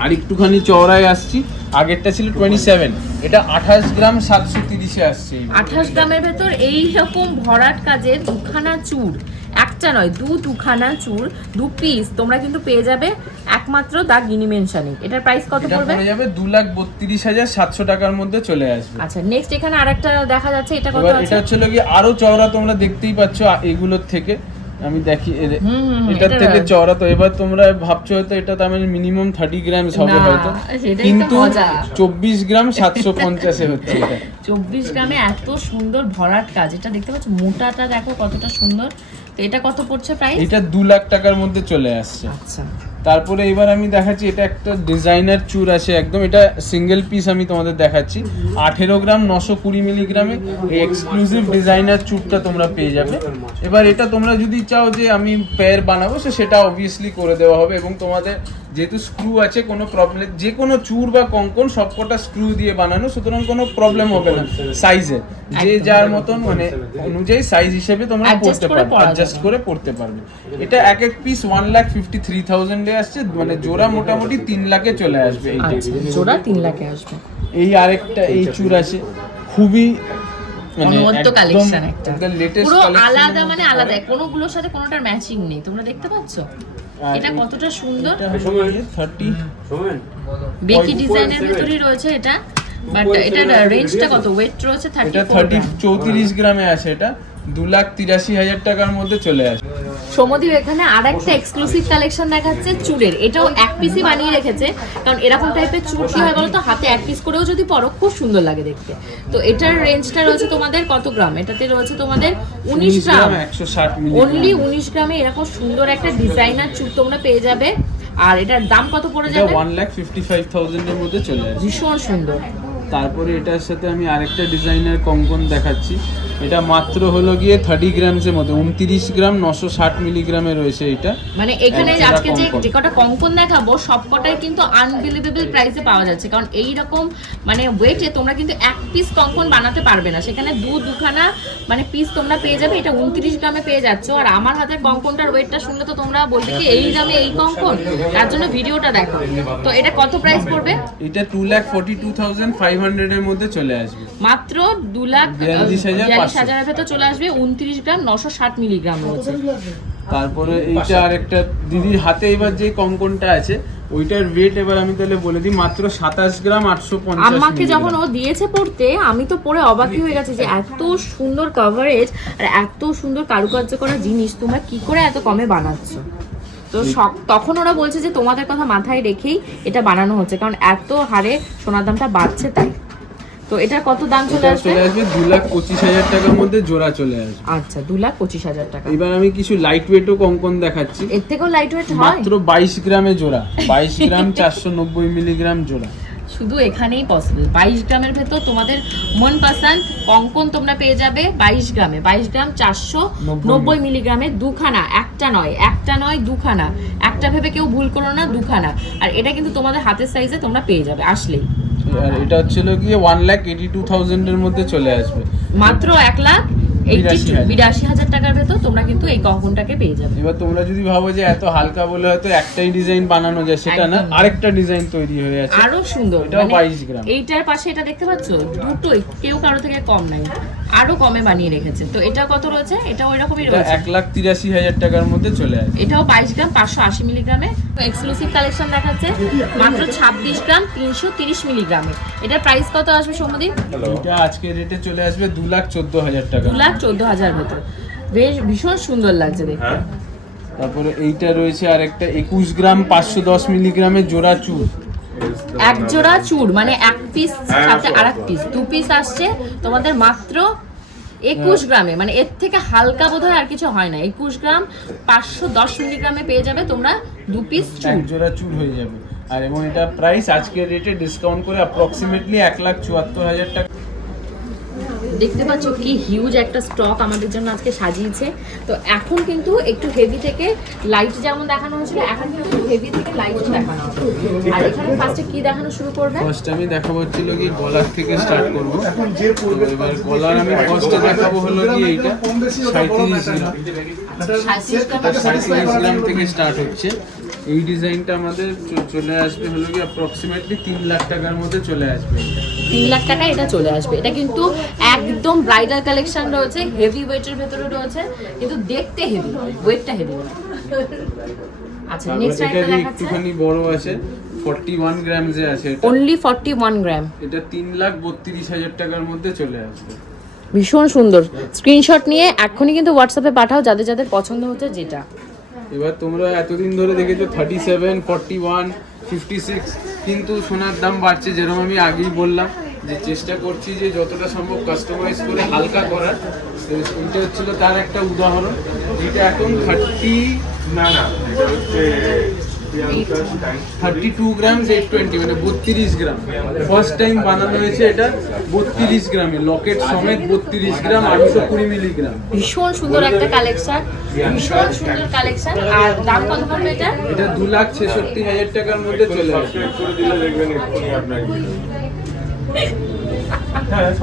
আর একটুখানি চওড়ায় আসছি। আগেরটা ছিল 27, এটা 28 গ্রাম 730 আসছে। 28 গ্রামের ভেতর এই রকম ভরাট কাজের দুখানা চূড়, একটা নয় দুখানা চূড়, 2 পিস তোমরা কিন্তু পেয়ে যাবে একমাত্র দা গিনি মেনশনে। এটার প্রাইস কত এটা পড়বে? পড়ে যাবে 2,32,700 টাকার মধ্যে চলে আসবে। আচ্ছা, নেক্সট এখানে আরেকটা দেখা যাচ্ছে, এটা কত এবার আছে? এটা হচ্ছে কি আরো চওড়া, তোমরা দেখতেই পাচ্ছ এগুলোর থেকে। আমি দেখি এটার থেকে চওড়া। তো এবার তোমরা ভাবছো হয়তো এটা তো আমার মিনিমাম 30 গ্রামস হবে হয়তো, কিন্তু 24 গ্রাম 750 হচ্ছে এটা। 24 গ্রামে এত সুন্দর ভরাট কাজ, এটা দেখতে পাচ্ছ, মোটাটা দেখো কতটা সুন্দর। তো এটা কত পড়ছে প্রাইস? এটা 2 লাখ টাকার মধ্যে চলে আসছে। আচ্ছা, তারপরে এবার আমি দেখাচ্ছি, এটা একটা ডিজাইনার চূড় আছে একদম। এটা সিঙ্গেল পিস আমি তোমাদের দেখাচ্ছি। 18 গ্রাম 920 মিলিগ্রামে এই এক্সক্লুসিভ ডিজাইনার চূড়টা তোমরা পেয়ে যাবে। এবার এটা তোমরা যদি চাও যে আমি পেয়ার বানাবো, সেটা অবভিয়াসলি করে দেওয়া হবে। এবং তোমাদের যেহেতু স্ক্রু আছে, কোনো প্রবলেম, যে কোনো চূড় বা কঙ্কন সবকটা স্ক্রু দিয়ে বানানো, সুতরাং কোনো প্রবলেম হবে না সাইজে। যে যার মতন মানে অনুযায়ী সাইজ হিসেবে তোমরা পড়তে পারবে, অ্যাডজাস্ট করে পড়তে পারবে। এটা এক এক পিস 1,53,000 এ আসছে, মানে জোড়া মোটামুটি 3 লাখে চলে আসবে। এইটা জোড়া 3 লাখে আসবে। এই আরেকটা এই চূড় আছে, খুবই মানে অনবদ্য কালেকশন, একটা লেটেস্ট পুরো কালেকশন, আলাদা, মানে আলাদা, কোনোগুলোর সাথে কোনোটার ম্যাচিং নেই। তোমরা দেখতে পাচ্ছ এটা কতটা সুন্দর। এটা হলো 30 বেকি ডিজাইনের ভিতরেই রয়েছে এটা, বাট এটার রেঞ্জটা কত? ওয়েট রয়েছে এটা 34 34 গ্রামে আছে। এটা 2,83,000 টাকার মধ্যে চলে আসে। সৌম্যদীপ এখানে আরেকটা এক্সক্লুসিভ কালেকশন দেখাচ্ছে চুড়ের। এটাও এক পিসই বানিয়ে রেখেছে, কারণ এরকম টাইপের চুড় কি হয় বলতো, হাতে এক পিস করেও যদি পরো খুব সুন্দর লাগে দেখতে। তো এটার রেঞ্জটা রয়েছে তোমাদের কত গ্রাম? এটাতে রয়েছে তোমাদের 19 গ্রাম, 160 মিলি, অনলি 19 গ্রামে এরকম সুন্দর একটা ডিজাইনার চুড় তোমরা পেয়ে যাবে। আর এটার দাম কত পড়ে যাবে? 1,55,000 এর মধ্যে চলে আসে। ভীষণ সুন্দর। তারপরে এটার সাথে আমি আরেকটা ডিজাইনার কঙ্কন দেখাচ্ছি। এটা মাত্র হলো gিয়ে 30 গ্রামসের মধ্যে, 29 গ্রাম 960 মিলিগ্রামে রয়েছে। এটা মানে এখানে আজকে যে কটা কঙ্কন দেখাবো সবকটাই কিন্তু আনবিলিভেবল প্রাইসে পাওয়া যাচ্ছে, কারণ এই রকম মানে ওয়েটে তোমরা কিন্তু এক পিস কঙ্কন বানাতে পারবে না। সেখানে দুখানা মানে পিস তোমরা পেয়ে যাবে। এটা 29 গ্রামে পেয়ে যাচ্ছ। আর আমার হাতের কঙ্কনটার ওয়েটটা শুনলে তো তোমরা বলবে কি এই দামে এই কঙ্কন, তার জন্য ভিডিওটা দেখো। তো এটা কত প্রাইস পড়বে? এটা 2,42,500 এর মধ্যে চলে আসবে। মাত্র 2,42,000 এর ভেতর চলে আসবে। 29 গ্রাম 960 মিলিগ্রাম রয়েছে। তারপরে এইটা আরেকটা দিদির হাতে এবার যে কঙ্কনটা আছে, ওইটার ওয়েট এবার আমি তাহলে বলে দিই, মাত্র 27 গ্রাম 850 আমাকে যখন ও দিয়েছে পড়তে, আমি তো পরে অবাকই হয়ে গেছে যে এত সুন্দর কভারেজ আর এত সুন্দর কারুকার্য করা জিনিস তোমরা কি করে এত কমে বানাচ্ছ। তো তখন ওরা বলছে যে তোমাদের কথা মাথায় রেখেই এটা বানানো হচ্ছে, কারণ এত হারে সোনার দামটা বাড়ছে তাই। তো এটার কত দাম চলে আসবে? 2,25,000 টাকার মধ্যে জোড়া চলে আসবে। আচ্ছা, 2,25,000 টাকা। এবার আমি কিছু লাইট ওয়েটও কঙ্কন দেখাচ্ছি। এর থেকেও লাইট ওয়েট হয়? মাত্র 22 গ্রামে জোড়া, 22 গ্রাম 490 মিলিগ্রাম জোড়া। শুধু এখানেই পসিবল। 22 গ্রামের ভেতর তোমাদের মন পছন্দ কঙ্কন তোমরা পেয়ে যাবে 22 গ্রামে। 22 গ্রাম 490 মিলিগ্রামে দুখানা, একটা নয় দুখানা। একটা ভেবে কেউ ভুল করো না, দুখানা। আর এটা কিন্তু তোমাদের হাতের সাইজে তোমরা পেয়ে যাবে আসলেই। আর এটা হচ্ছিল গিয়ে 1,82,000 এর মধ্যে চলে আসবে। মাত্র 1,82,000 82,000 টাকার ভেতর তোমরা কিন্তু এই গহনটাকে পেয়ে যাবে। এবার তোমরা যদি ভাবো যে এত হালকা বলে হয়তো একটাই ডিজাইন বানানো যায়, সেটা না, আরেকটা ডিজাইন তৈরি হয়ে আছে আরো সুন্দর। এটাও 22 গ্রাম। এইটার পাশে এটা দেখতে পাচ্ছ, দুটোই কেউ কারো থেকে কম নাই, আরো কমে বানিয়ে রেখেছে। তো এটা কত রয়েছে? এটা ওই রকমই রয়েছে, 1,83,000 টাকার মধ্যে চলে আসবে। এটাও 22 গ্রাম 580 মিলিগ্রামে। এক্সক্লুসিভ কালেকশন দেখাচ্ছে মাত্র 26 গ্রাম 330 মিলিগ্রামে। এটার প্রাইস কত আসবে সৌম্যদীপ? এটা আজকের রেটে চলে আসবে 2,14,000 টাকা। 2,14,000 ভেতর, বেশ ভীষণ সুন্দর লাগছে দেখতে। তারপরে এইটা রয়েছে আরেকটা 21 গ্রাম 510 মিলিগ্রামের জোড়া চুর। এক জোড়া চুর মানে এক পিস সাথে আরেক পিস, 2 পিস আসছে তোমাদের মাত্র 21 গ্রামে, মানে এর থেকে হালকা বোধহয় আর কিছু হয় না। 21 গ্রাম 510 মিলিগ্রামে পেয়ে যাবে তোমরা 2 পিস চুর, এক জোড়া চুর হয়ে যাবে। আর এবং এটা প্রাইস আজকের রেটে ডিসকাউন্ট করে অ্যাপ্রক্সিমেটলি 1,74,000 টাকা। দেখতে পাচ্ছ কি হিউজ একটা স্টক আমাদের জন্য আজকে সাজিয়েছে। তো এখন কিন্তু একটু হেভি থেকে লাইট যেমন দেখানো হয়েছিল, এখন কিন্তু হেভি থেকে লাইট দেখানো হবে। আর এখানে ফার্স্টে কি দেখানো শুরু করবে? ফার্স্ট আমি দেখাবো হচ্ছিল কি গলার থেকে স্টার্ট করব। এবার গলার আমি ফার্স্টে দেখাবো হলো কি এইটা 37 গ্রাম, 37 গ্রাম থেকে স্টার্ট হচ্ছে। এই ডিজাইনটা আমাদের চলে আসবে হলো কি অ্যাপ্রক্সিমেটলি 3 লাখ টাকার মধ্যে চলে আসবে। 3 লাখ টাকা এটা চলে আসবে। এটা কিন্তু একদম ব্রাইডাল কালেকশন রয়েছে, হেভি ওয়েটের ভেতরে রয়েছে, কিন্তু দেখতে হেভি, ওয়েটটা হেভি। আচ্ছা নেক্সট আইটেম দেখাচ্ছে একটুখানি বড় আছে 41 গ্রাম যে আছে, এটা অনলি 41 গ্রাম, এটা 3,32,000 টাকার মধ্যে চলে আসবে। ভীষণ সুন্দর। স্ক্রিনশট নিয়ে এখনই কিন্তু হোয়াটসঅ্যাপে পাঠাও যাদের যাদের পছন্দ হচ্ছে যেটা। এবার তোমরা এতদিন ধরে দেখেছো 37, 41, 56, কিন্তু সোনার দাম বাড়ছে। যেরকম আমি আগেই বললাম যে চেষ্টা করছি যে যতটা সম্ভব কাস্টমাইজ করে হালকা করার, এটা হচ্ছিল তার একটা উদাহরণ। এটা এখন 32 গ্রাম 820 মানে 32 গ্রাম। ফার্স্ট টাইম বানানো হয়েছে এটা 32 গ্রামে, লকেট সমেত 32 গ্রাম 820 মিলিগ্রাম। ভীষণ সুন্দর একটা কালেকশন, ভীষণ সুন্দর কালেকশন। আর দাম কত পড়বে এটা? এটা 2,66,000 টাকার মধ্যে চলে আসবে।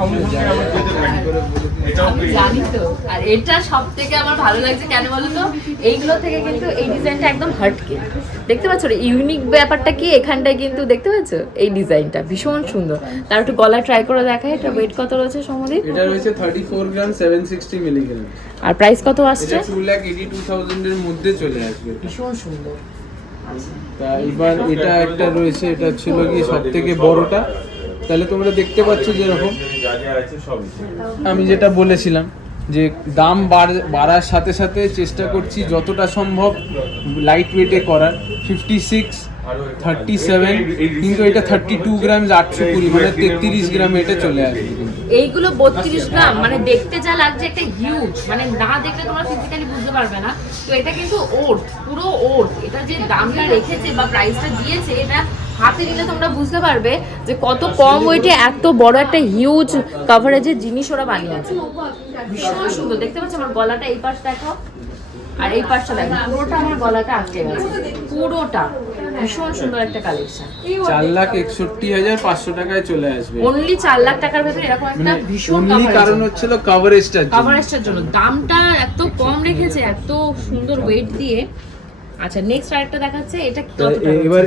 আমি জানি তো। আর এটা সব থেকে আমার ভালো লাগছে কেন বলো তো, এইগুলো থেকে কিন্তু এই ডিজাইনটা একদম হটকে। দেখতে পাচ্ছ ইউনিক ব্যাপারটা কি এখানটায় কিন্তু দেখতে পাচ্ছ, এই ডিজাইনটা ভীষণ সুন্দর। তার একটু গলা ট্রাই করে দেখায়। এটা ওয়েট কত রয়েছে সৌম্যদীপ? এটা রয়েছে 34 গ্রাম 760 মিলিগ্রাম। আর প্রাইস কত আসছে? এটা 2,82,000 এর মধ্যে চলে আসবে। ভীষণ সুন্দর। তা এবার এটা একটা রয়েছে, এটা ছিল কি সবথেকে বড়টা। তাহলে তোমরা দেখতে পাচ্ছ যেরকম আমি যেটা বলেছিলাম যে দাম বাড়ার সাথে সাথে চেষ্টা করছি যতটা সম্ভব লাইট ওয়েটে করার। 56, 37, কিন্তু এটা 32 গ্রাম 820 মানে 33 গ্রামে এটা চলে আসবে। এইগুলো 32 গ্রাম মানে দেখতে যা লাগছে একটা হিউজ, মানে না দেখলে তোমরা ফিজিক্যালি বুঝতে পারবে না। তো এটা কিন্তু ওর্থ, পুরো ওর্থ। এটা যে দামটা রেখেছে বা প্রাইসটা দিয়েছে, এটা হাতে নিলে তোমরা বুঝতে পারবে যে কত কম ওয়েটে এত বড় একটা হিউজ কভারেজের জিনিস ওরা বানিয়েছে। ভীষণ সুন্দর। দেখতে পাচ্ছ আমার গলাটা, এই পাশ দেখো আর এই পাশটা দেখো, পুরোটা আমার গলাটা আটকে গেছে, পুরোটা। ভীষণ সুন্দর একটা কালেকশন। 4,61,500 টাকায় চলে আসবে। অনলি 4 লাখ টাকার ভেতরে এরকম একটা ভীষণ কারণ হচ্ছিল কভারেজটার জন্য দামটা এত কম রেখেছে, এত সুন্দর ওয়েট দিয়ে। আচ্ছা নেক্সট আরেকটা দেখাচ্ছে, এটা এবার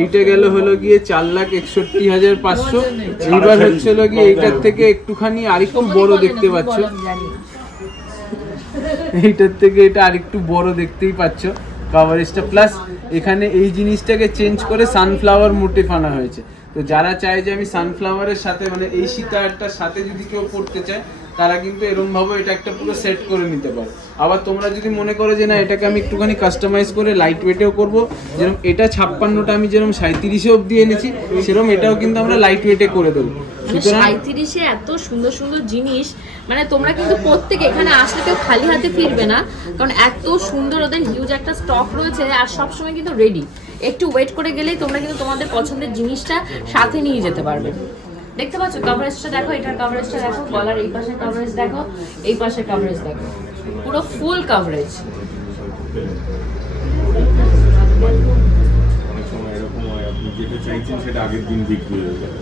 এইটা গেল হলো গিয়ে 4,61,500। এবার হচ্ছিল গিয়ে এইটার থেকে একটুখানি আরেকটু বড় দেখতে পাচ্ছ, এইটার থেকে এটা আরেকটু বড় দেখতেই পাচ্ছ কভারেজটা। প্লাস এখানে এই জিনিসটাকে চেঞ্জ করে সানফ্লাওয়ার মোটিভ আনা হয়েছে। তো যারা চায় যে আমি সানফ্লাওয়ারের সাথে মানে এই সীতাহারটার সাথে যদি কেউ পড়তে চায়, তারা কিন্তু এরকম ভাবে এটা একটা পুরো সেট করে নিতে পারে। আবার তোমরা যদি মনে করো যে না এটাকে আমি একটুখানি কাস্টমাইজ করে লাইট ওয়েটেও করবো, যেরকম এটা 56টা আমি যেরকম 37 অবধি এনেছি, সেরকম এটাও কিন্তু আমরা লাইট ওয়েটে করে দেবো। সুতরাং 37-এ এত সুন্দর সুন্দর জিনিস, মানে তোমরা কিন্তু প্রত্যেকে এখানে আসলে কেউ খালি হাতে ফিরবে না, কারণ এত সুন্দর ওদের হিউজ একটা স্টক রয়েছে। আর সবসময় কিন্তু রেডি, একটু ওয়েট করে গেলেই তোমরা কিন্তু তোমাদের পছন্দের জিনিসটা সাথে নিয়ে যেতে পারবে। দেখতে পাচ্ছ কভারেজটা দেখো, এটার কভারেজটা দেখো, গলার এই পাশের কভারেজ দেখো, এই পাশের কভারেজ দেখো, পুরো ফুল কভারেজ। অনেক সময় এরকম হয় আপনি যেটা চাইছেন সেটা আগের দিন বিক্রি হয়ে যায়।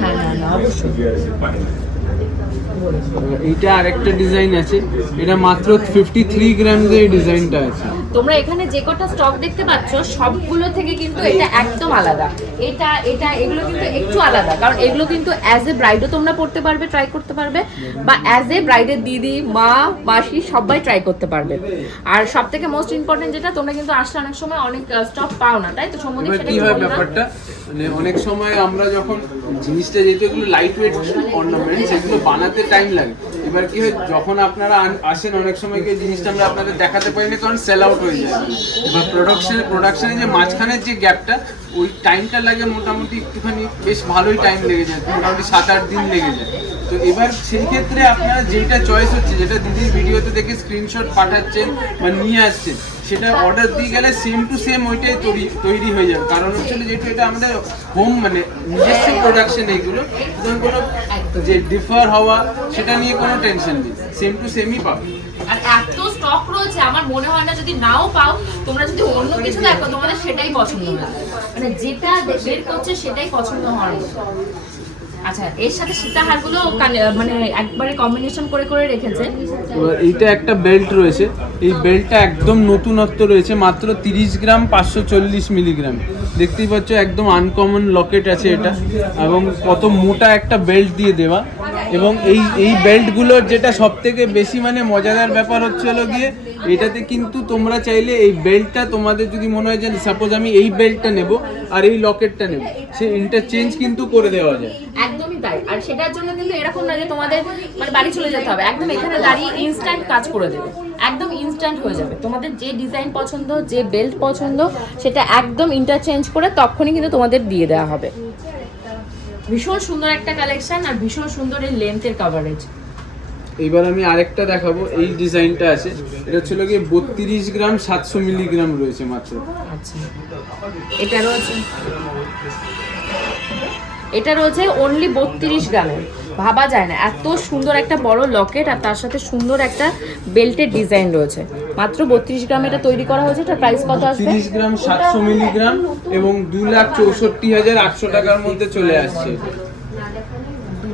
হ্যাঁ হ্যাঁ হ্যাঁ, অবশ্যই। এইটা আরেকটা ডিজাইন আছে, এটা মাত্র 53 গ্রাম এই ডিজাইনটা আছে। তোমরা এখানে যে কটা স্টক দেখতে পাচ্ছ সবগুলো থেকে কিন্তু এটা একদম আলাদা। এটা এটা এগুলো কিন্তু একটু আলাদা, কারণ এগুলো কিন্তু অ্যাজ এ ব্রাইডও তোমরা পড়তে পারবে, ট্রাই করতে পারবে, বা অ্যাজ এ ব্রাইডের দিদি, মা, মাসি সবাই ট্রাই করতে পারবে। আর সব থেকে মোস্ট ইম্পর্টেন্ট যেটা, তোমরা কিন্তু আসলে অনেক সময় অনেক স্টক পাও না, তাই তো সম্বন্ধে এবার সেটা কি কি হয় বলো না? ব্যাপারটা, মানে অনেক সময় আমরা যখন জিনিসটা, যেহেতু এগুলো লাইট ওয়েট অর্নামেন্টস, এগুলো বানাতে টাইম লাগে। এবার কি হয়, যখন আপনারা আসেন অনেক সময় কি জিনিসটা আমরা আপনাদের দেখাতে পারি না, কারণ সেল আউট হয়ে যায়। এবার প্রোডাকশনে যে মাঝখানের যে গ্যাপটা, ওই টাইমটা লাগে মোটামুটি একটুখানি, বেশ ভালোই টাইম লেগে যায়, মোটামুটি 7-8 দিন লেগে যায়। তো এবার সেই ক্ষেত্রে আপনারা যেটা চয়েস হচ্ছে, যেটা দিদির ভিডিওতে দেখে স্ক্রিনশট পাঠাচ্ছেন বা নিয়ে আসছেন, সেটা অর্ডার দিয়ে গেলে সেম টু সেম ওইটাই তৈরি হয়ে যাবে। কারণ হচ্ছে যেহেতু এটা আমাদের হোম, মানে নিজস্ব প্রোডাকশন, এইগুলো সুতরাং কোনো যে ডিফার হওয়া সেটা নিয়ে কোনো টেনশন নেই, সেম টু সেমই পাবে। আর এত স্টক রয়েছে, আমার মনে হয় না যদি নাও পাও, তোমরা যদি অন্য কিছু দেখো তোমাদের সেটাই পছন্দ হবে, মানে যেটা বের করছে সেটাই পছন্দ হওয়ার মতো। আচ্ছা, এর সাথে সীতাহারগুলো মানে একবারে কম্বিনেশন করে করে রেখেছে। এবার এইটা একটা বেল্ট রয়েছে, এই বেল্টটা একদম নতুনত্ব রয়েছে, মাত্র 30 গ্রাম 540 মিলিগ্রাম। দেখতেই পাচ্ছ একদম আনকমন লকেট আছে এটা, এবং কত মোটা একটা বেল্ট দিয়ে দেওয়া। এবং এই বেল্টগুলোর যেটা সব থেকে বেশি মানে মজাদার ব্যাপার হচ্ছে হলো গিয়ে, এটাতে কিন্তু তোমরা চাইলে এই বেল্টটা, তোমাদের যদি মনে হয় যে সাপোজ আমি এই বেল্টটা নেব আর এই লকেটটা নেব, সে ইন্টারচেঞ্জ কিন্তু করে দেওয়া যায়। একদমই তাই। আর সেটার জন্য কিন্তু এরকম না যে তোমাদের মানে বাড়ি চলে যেতে হবে, একদম এখানে দাঁড়িয়ে ইনস্ট্যান্ট কাজ করে দেবে, একদম ইনস্ট্যান্ট হয়ে যাবে। তোমাদের যে ডিজাইন পছন্দ, যে বেল্ট পছন্দ, সেটা একদম ইন্টারচেঞ্জ করে তখনই কিন্তু তোমাদের দিয়ে দেওয়া হবে। ভীষণ সুন্দর একটা কালেকশন, আর ভীষণ সুন্দর এই লেন্থের কভারেজ। এইবার আমি আরেকটা দেখাবো, এই ডিজাইনটা আছে, এটা হচ্ছে গিয়ে 32 গ্রাম 700 মিলিগ্রাম রয়েছে মাত্র। আচ্ছা, এটা রয়েছে অনলি 32 গ্রামের। ভাবা যায় না এত সুন্দর একটা বড় লকেট, আর তার সাথে সুন্দর একটা বেল্টের ডিজাইন রয়েছে। মাত্র 32 গ্রাম এটা তৈরি করা হয়েছে। এটার প্রাইস কত আসবে? 30 গ্রাম 700 মিলিগ্রাম এবং 2,64,800 টাকার মধ্যে চলে আসছে।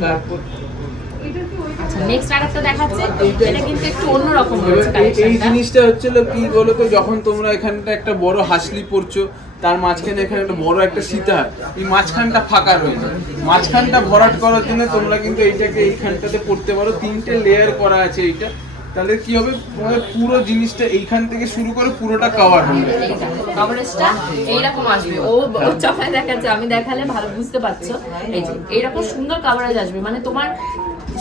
তারপর আচ্ছা, নেক্সট আরেকটা দেখাচ্ছে, এটা কিন্তু একটু অন্যরকম রয়েছে এই কালেকশনটা। জিনিসটা হচ্ছিল কি বলতো, যখন তোমরা এখানটা একটা বড় হাসলি পরছো, তার মাঝখানে এখানে একটা বড় একটা সীতাহার, এই মাঝখানটা ফাঁকা রয়েছে, মাঝখানটা ভরাট করার জন্য তোমরা কিন্তু এইটাকে এইখানটাতে পড়তে পারো। 3টে লেয়ার করা আছে এইটা, তাহলে কি হবে, তোমাদের পুরো জিনিসটা এইখান থেকে শুরু করে পুরোটা কভার হবে। কভারেজটা এইরকম আসবে। ও চোখে দেখাচ্ছে, আমি দেখালে ভালো বুঝতে পারছো। এই যে এইরকম সুন্দর কভারেজ আসবে, মানে তোমার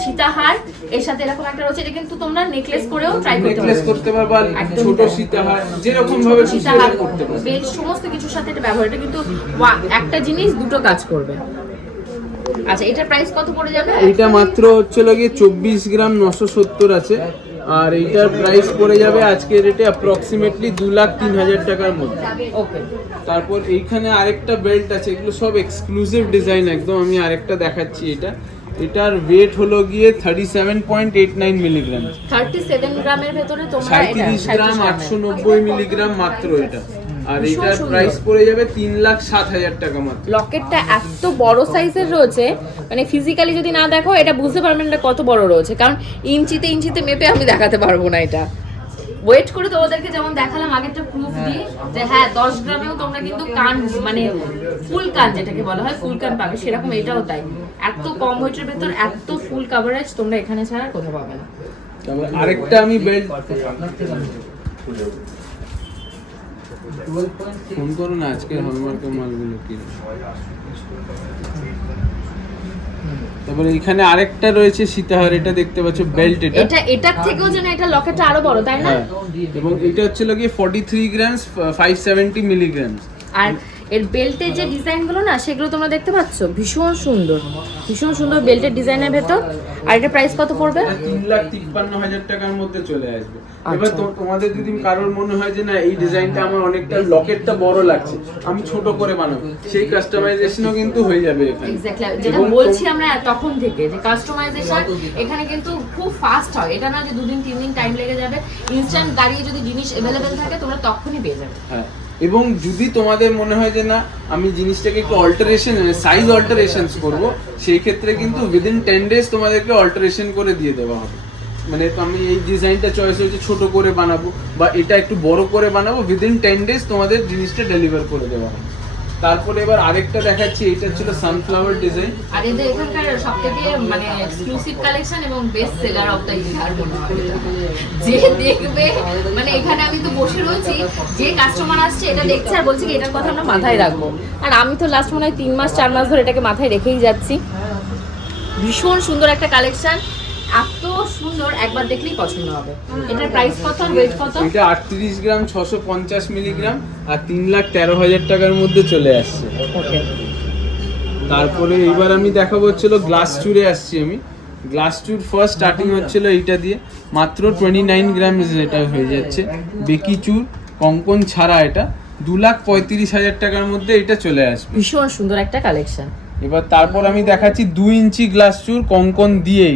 সীতাহার এর সাথে এরকম একটা রয়েছে। এটা কিন্তু তোমরা নেকলেস করেও ট্রাই করতে পারবে, নেকলেস করতে পারবে, ছোট সীতাহার যেরকম ভাবে সীতাহার করতে পারবে, বেল সমস্ত কিছুর সাথে এটা ব্যবহার। এটা কিন্তু একটা জিনিস দুটো কাজ করবে। আচ্ছা, এটার প্রাইস কত পড়ে যাবে? এইটা মাত্র হচ্ছে গিয়ে 24 গ্রাম 970 আছে, আর এইটার প্রাইস পড়ে যাবে আজকের রেটে অ্যাপ্রক্সিমেটলি 2,03,000 টাকার মধ্যে। ওকে। তারপর এইখানে আরেকটা বেল্ট আছে, এগুলো সব এক্সক্লুসিভ ডিজাইন একদম। আমি আরেকটা দেখাচ্ছি, এটার ওয়েট হলো গিয়ে 37.89 মিলিগ্রাম। 37 গ্রামের ভেতরে তোমরা 37 গ্রাম 890 মিলিগ্রাম মাত্র এটা। আর এটার প্রাইস পড়ে যাবে 3,07,000 টাকা মাত্র। লকেটটা এত বড় সাইজের রয়েছে, মানে ফিজিক্যালি যদি না দেখো এটা বুঝতে পারবেন না কত বড় রয়েছে, কারণ ইঞ্চিতে ইঞ্চিতে মেপে আমি দেখাতে পারবো না। এটা ওয়েট করে তোমাদেরকে যেমন দেখালাম আগেরটা প্রুফ দিয়ে, যে হ্যাঁ 10 গ্রামেও তোমরা কিন্তু কান, মানে ফুল কান যেটাকে বলা হয়, ফুল কান পাবে, সেরকম এটাও তাই। এত কম ওয়েটের ভেতর এত ফুল কভারেজ তোমরা এখানে ছাড়া কোথাও পাবে না। তারপর আরেকটা আমি বেল্ট, ফোন করো না আজকে হলমার্কের মালগুলো কি। তারপরে এখানে আরেকটা রয়েছে সীতাহার, এটা দেখতে পাচ্ছ বেল্ট, এটার থেকেও যেন এটা লকেটটা আরো বড়, তাই না? এবং এটা হচ্ছে গিয়ে 43 গ্রাম 570 মিলিগ্রাম। আর এর বেল্টের যে ডিজাইনগুলো না, সেগুলো তোমরা দেখতে পাচ্ছ, ভীষণ সুন্দর, ভীষণ সুন্দর বেল্টের ডিজাইনের ভেতর। আর এটা প্রাইস কত পড়বে? 3,53,000 টাকার মধ্যে চলে আসবে। এবার তোমাদের যদি কারোর মনে হয় যে না এই ডিজাইনটা আমার অনেকটা লকেটটা বড় লাগছে, আমি ছোট করে বানাবো, সেই কাস্টমাইজেশনও কিন্তু হয়ে যাবে এখানে। এক্স্যাক্টলি যেটা বলছি আমরা তখন থেকে, যে কাস্টমাইজেশন এখানে কিন্তু খুব ফাস্ট হয়। এটা না যে 2 দিন 3 দিন টাইম লেগে যাবে, ইনস্ট্যান্ট দাঁড়িয়ে যদি জিনিস अवेलेबल থাকে তোমরা তখনই পেয়ে যাবে। হ্যাঁ, এবং যদি তোমাদের মনে হয় যে না আমি জিনিসটাকে একটু অল্টারেশন সাইজ অল্টারেশনস করব, সেই ক্ষেত্রে কিন্তু উইদিন 10 ডেজ তোমাদেরকে অল্টারেশন করে দিয়ে দেওয়া হবে। মানে তো আমি এই ডিজাইনটা চয়েস হয়েছে ছোট করে বানাবো বা এটা একটু বড় করে বানাবো, উইদিন 10 ডেজ তোমাদের জিনিসটা ডেলিভার করে দেওয়া হবে। তারপরে এবার আরেকটা দেখাচ্ছি, এটা ছিল সানফ্লাওয়ার ডিজাইন। আর এদের এখানকার সবথেকে মানে এক্সক্লুসিভ কালেকশন এবং best seller of the year মনে হয় এটা। যে দেখবে মানে এখানে আমি তো বসে রয়েছি, যে কাস্টমার আসছে এটা দেখছে আর বলছে কি এটার কথা আমরা মাথায় রাখবো, আর আমি তো লাস্ট মনে হয় 3 মাস 4 মাস ধরে এটাকে মাথায় রেখেই যাচ্ছি। ভীষণ সুন্দর একটা কালেকশন, এত সুন্দর, একবার দেখলেই পছন্দ হবে। এটার প্রাইস কত আর ওয়েট কত? এটা 38 গ্রাম 650 মিলিগ্রাম আর 3,13,000 টাকার মধ্যে চলে আসছে। ওকে, তারপরে এইবার আমি দেখাবো হচ্ছিল গ্লাস চুরে আসছি আমি। গ্লাস চুর ফার্স্ট স্টার্টিং হচ্ছিল এইটা দিয়ে, মাত্র 29 গ্রাম এটা হয়ে যাচ্ছে। বেকি চুর কঙ্কন ছাড়া এটা 2,35,000 টাকার মধ্যে এটা চলে আসবে। ভীষণ সুন্দর একটা কালেকশন। এবার তারপর আমি দেখাচ্ছি 2 ইঞ্চি গ্লাস চুর কঙ্কন দিয়ে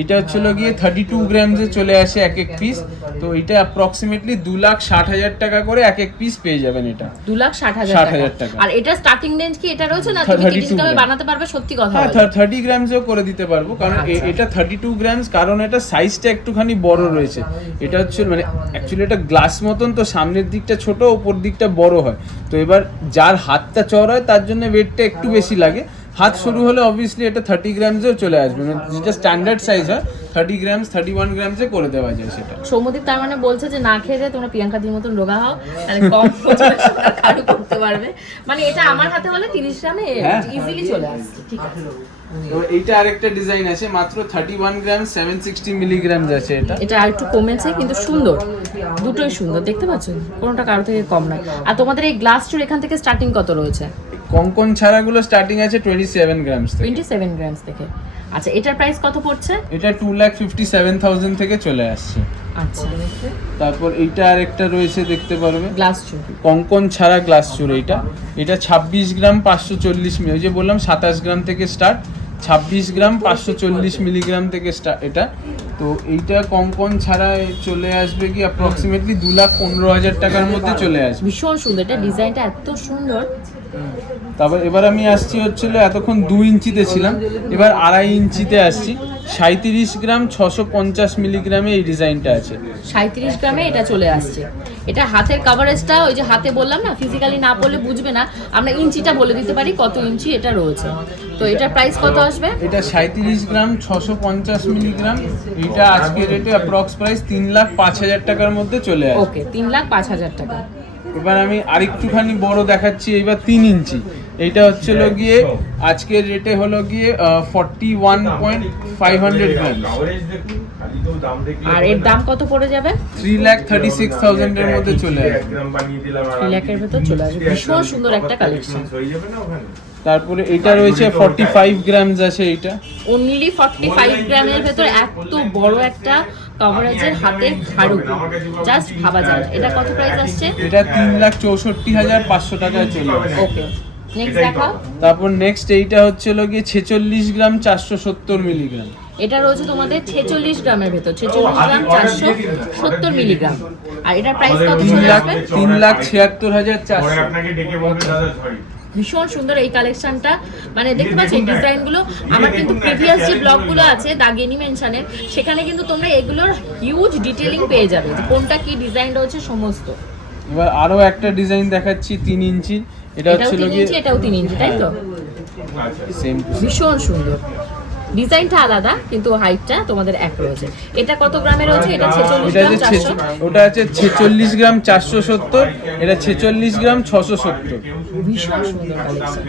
এটা হচ্ছিল গিয়ে 32 গ্রামসে চলে আসে এক এক পিস। তো এটা অ্যাপ্রক্সিমেটলি 2,60,000 টাকা করে এক এক পিস পেয়ে যাবেন। এটা 2,60,000 টাকা। আর এটা স্টার্টিং রেঞ্জ কি এটা রয়েছে না তুমি 30 গ্রামে বানাতে পারবে? সত্যি কথা, হ্যাঁ 30 গ্রামসেও করে দিতে পারবো, কারণ এটা 32 গ্রামস, কারণ এটা সাইজটা একটুখানি বড় রয়েছে। এটা হচ্ছে মানে অ্যাকচুয়ালি এটা গ্লাস মতন, তো সামনের দিকটা ছোট ওপর দিকটা বড় হয়। তো এবার যার হাতটা চড় হয় তার জন্য ওয়েটটা একটু বেশি লাগে। হাত শুরু হলে অবভিয়াসলি এটা 30 গ্রামসেও চলে আসবে, মানে যেটা স্ট্যান্ডার্ড সাইজ হয় 30 গ্রামস 31 গ্রামসে করে দেওয়া যায় সেটা। সৌম্যদীপ তার মানে বলছে যে না খেয়ে তোমরা প্রিয়াঙ্কাদির মতন রোগা হও, তাহলে কম কারু করতে পারবে। মানে এটা আমার হাতে হলে 30 গ্রামে ইজিলি চলে আসছে। ঠিক আছে, তো এইটা আরেকটা ডিজাইন আছে, মাত্র 31 গ্রাম 760 মিলিগ্রাম আছে। এটা আর একটু কমেছে কিন্তু সুন্দর, দুটোই সুন্দর, দেখতে পাচ্ছ কোনোটা কারো থেকে কম নয়। আর তোমাদের এই গ্লাস চুর এখান থেকে স্টার্টিং কত রয়েছে? কঙ্কন ছাড়াগুলো স্টার্টিং আছে 27 গ্রামস থেকে। 27 গ্রামস থেকে। আচ্ছা, এটার প্রাইস কত পড়ছে? এটা 2,57,000 থেকে চলে আসছে। আচ্ছা, তারপর এইটা আরেকটা রয়েছে, দেখতে পারবে গ্লাস চুর কঙ্কন ছাড়া গ্লাস চুর। এটা 26 গ্রাম 540 মিলি, ওই যে বললাম 27 গ্রাম থেকে স্টার্ট, 26 গ্রাম 540 মিলিগ্রাম থেকে এটা। তো এইটা কঙ্কন ছাড়া চলে আসবে কি অ্যাপ্রক্সিমেটলি 2,15,000 টাকার মধ্যে চলে আসবে। ভীষণ সুন্দর, এটা ডিজাইনটা এত সুন্দর। তারপর এবার আমি আসছি হচ্ছিল, এতক্ষণ 2 ইঞ্চিতে ছিলাম, এবার 2.5 ইঞ্চিতে আসছি। 37 গ্রাম 650 মিলিগ্রামে এই ডিজাইনটা আছে। 37 গ্রামে এটা চলে আসছে। এটা হাতের কভারেজটা ওই যে হাতে বললাম না, ফিজিক্যালি না বললে বুঝবে না, আমরা ইঞ্চিটা বলে দিতে পারি কত ইঞ্চি এটা রয়েছে। তো এটার প্রাইস কত আসবে? এটা 37 গ্রাম 650 মিলিগ্রাম, এটা আজকে রেটে অ্যাপ্রক্স প্রাইস 3,05,000 টাকার মধ্যে চলে আসবে। ওকে, 3,05,000 টাকা। এবার আমি আরেকটুখানি বড় দেখাচ্ছি, এবার 3 ইঞ্চি। এইটা হচ্ছিল গিয়ে আজকের রেটে হলো গিয়ে 41.500 গ্রাম। আর এর দাম কত পড়ে যাবে? 3,36,000 এর মধ্যে চলে আসবে। 3 লাখের ভেতর চলে আসবে। ভীষণ সুন্দর একটা কালেকশন। তারপরে এটা রয়েছে 45 গ্রামস আছে। এইটা অনলি 45 গ্রামের ভেতর এত বড় একটা কভারেজের হাতের ঝাড়ু, জাস্ট ভাবা যায়। এটা কত প্রাইস আসছে? এটা 3,64,500 টাকায় চলে আসবে। ওকে, নেক্সট দেখাও। তারপর নেক্সট এইটা হচ্ছিল গিয়ে 46 গ্রাম 470 মিলিগ্রাম। এটা রয়েছে তোমাদের 46 গ্রামের ভেতর, 46 গ্রাম 470 মিলিগ্রাম। আর এটার প্রাইস কত চলে আসবে? 3,76,400। ভীষণ সুন্দর এই কালেকশনটা, মানে দেখতে পাচ্ছ এই ডিজাইনগুলো। আমার কিন্তু প্রিভিয়াস যে ব্লগগুলো আছে দা গেনি মেনশনের, সেখানে কিন্তু তোমরা এগুলোর হিউজ ডিটেইলিং পেয়ে যাবে, যে কোনটা কি ডিজাইন রয়েছে সমস্ত। এবার আরো একটা ডিজাইন দেখাচ্ছি 3 ইঞ্চি। এটা হচ্ছিল গিয়ে এটাও 3 ইঞ্চি, তাই তো? সেম। ভীষণ সুন্দর, ডিজাইনটা আলাদা কিন্তু হাইটটা তোমাদের এক রয়েছে। এটা কত গ্রামে রয়েছে? এটা 46 গ্রাম 400। ওটা আছে 46 গ্রাম 470, এটা 46 গ্রাম 670। ভীষণ সুন্দর কালেকশন।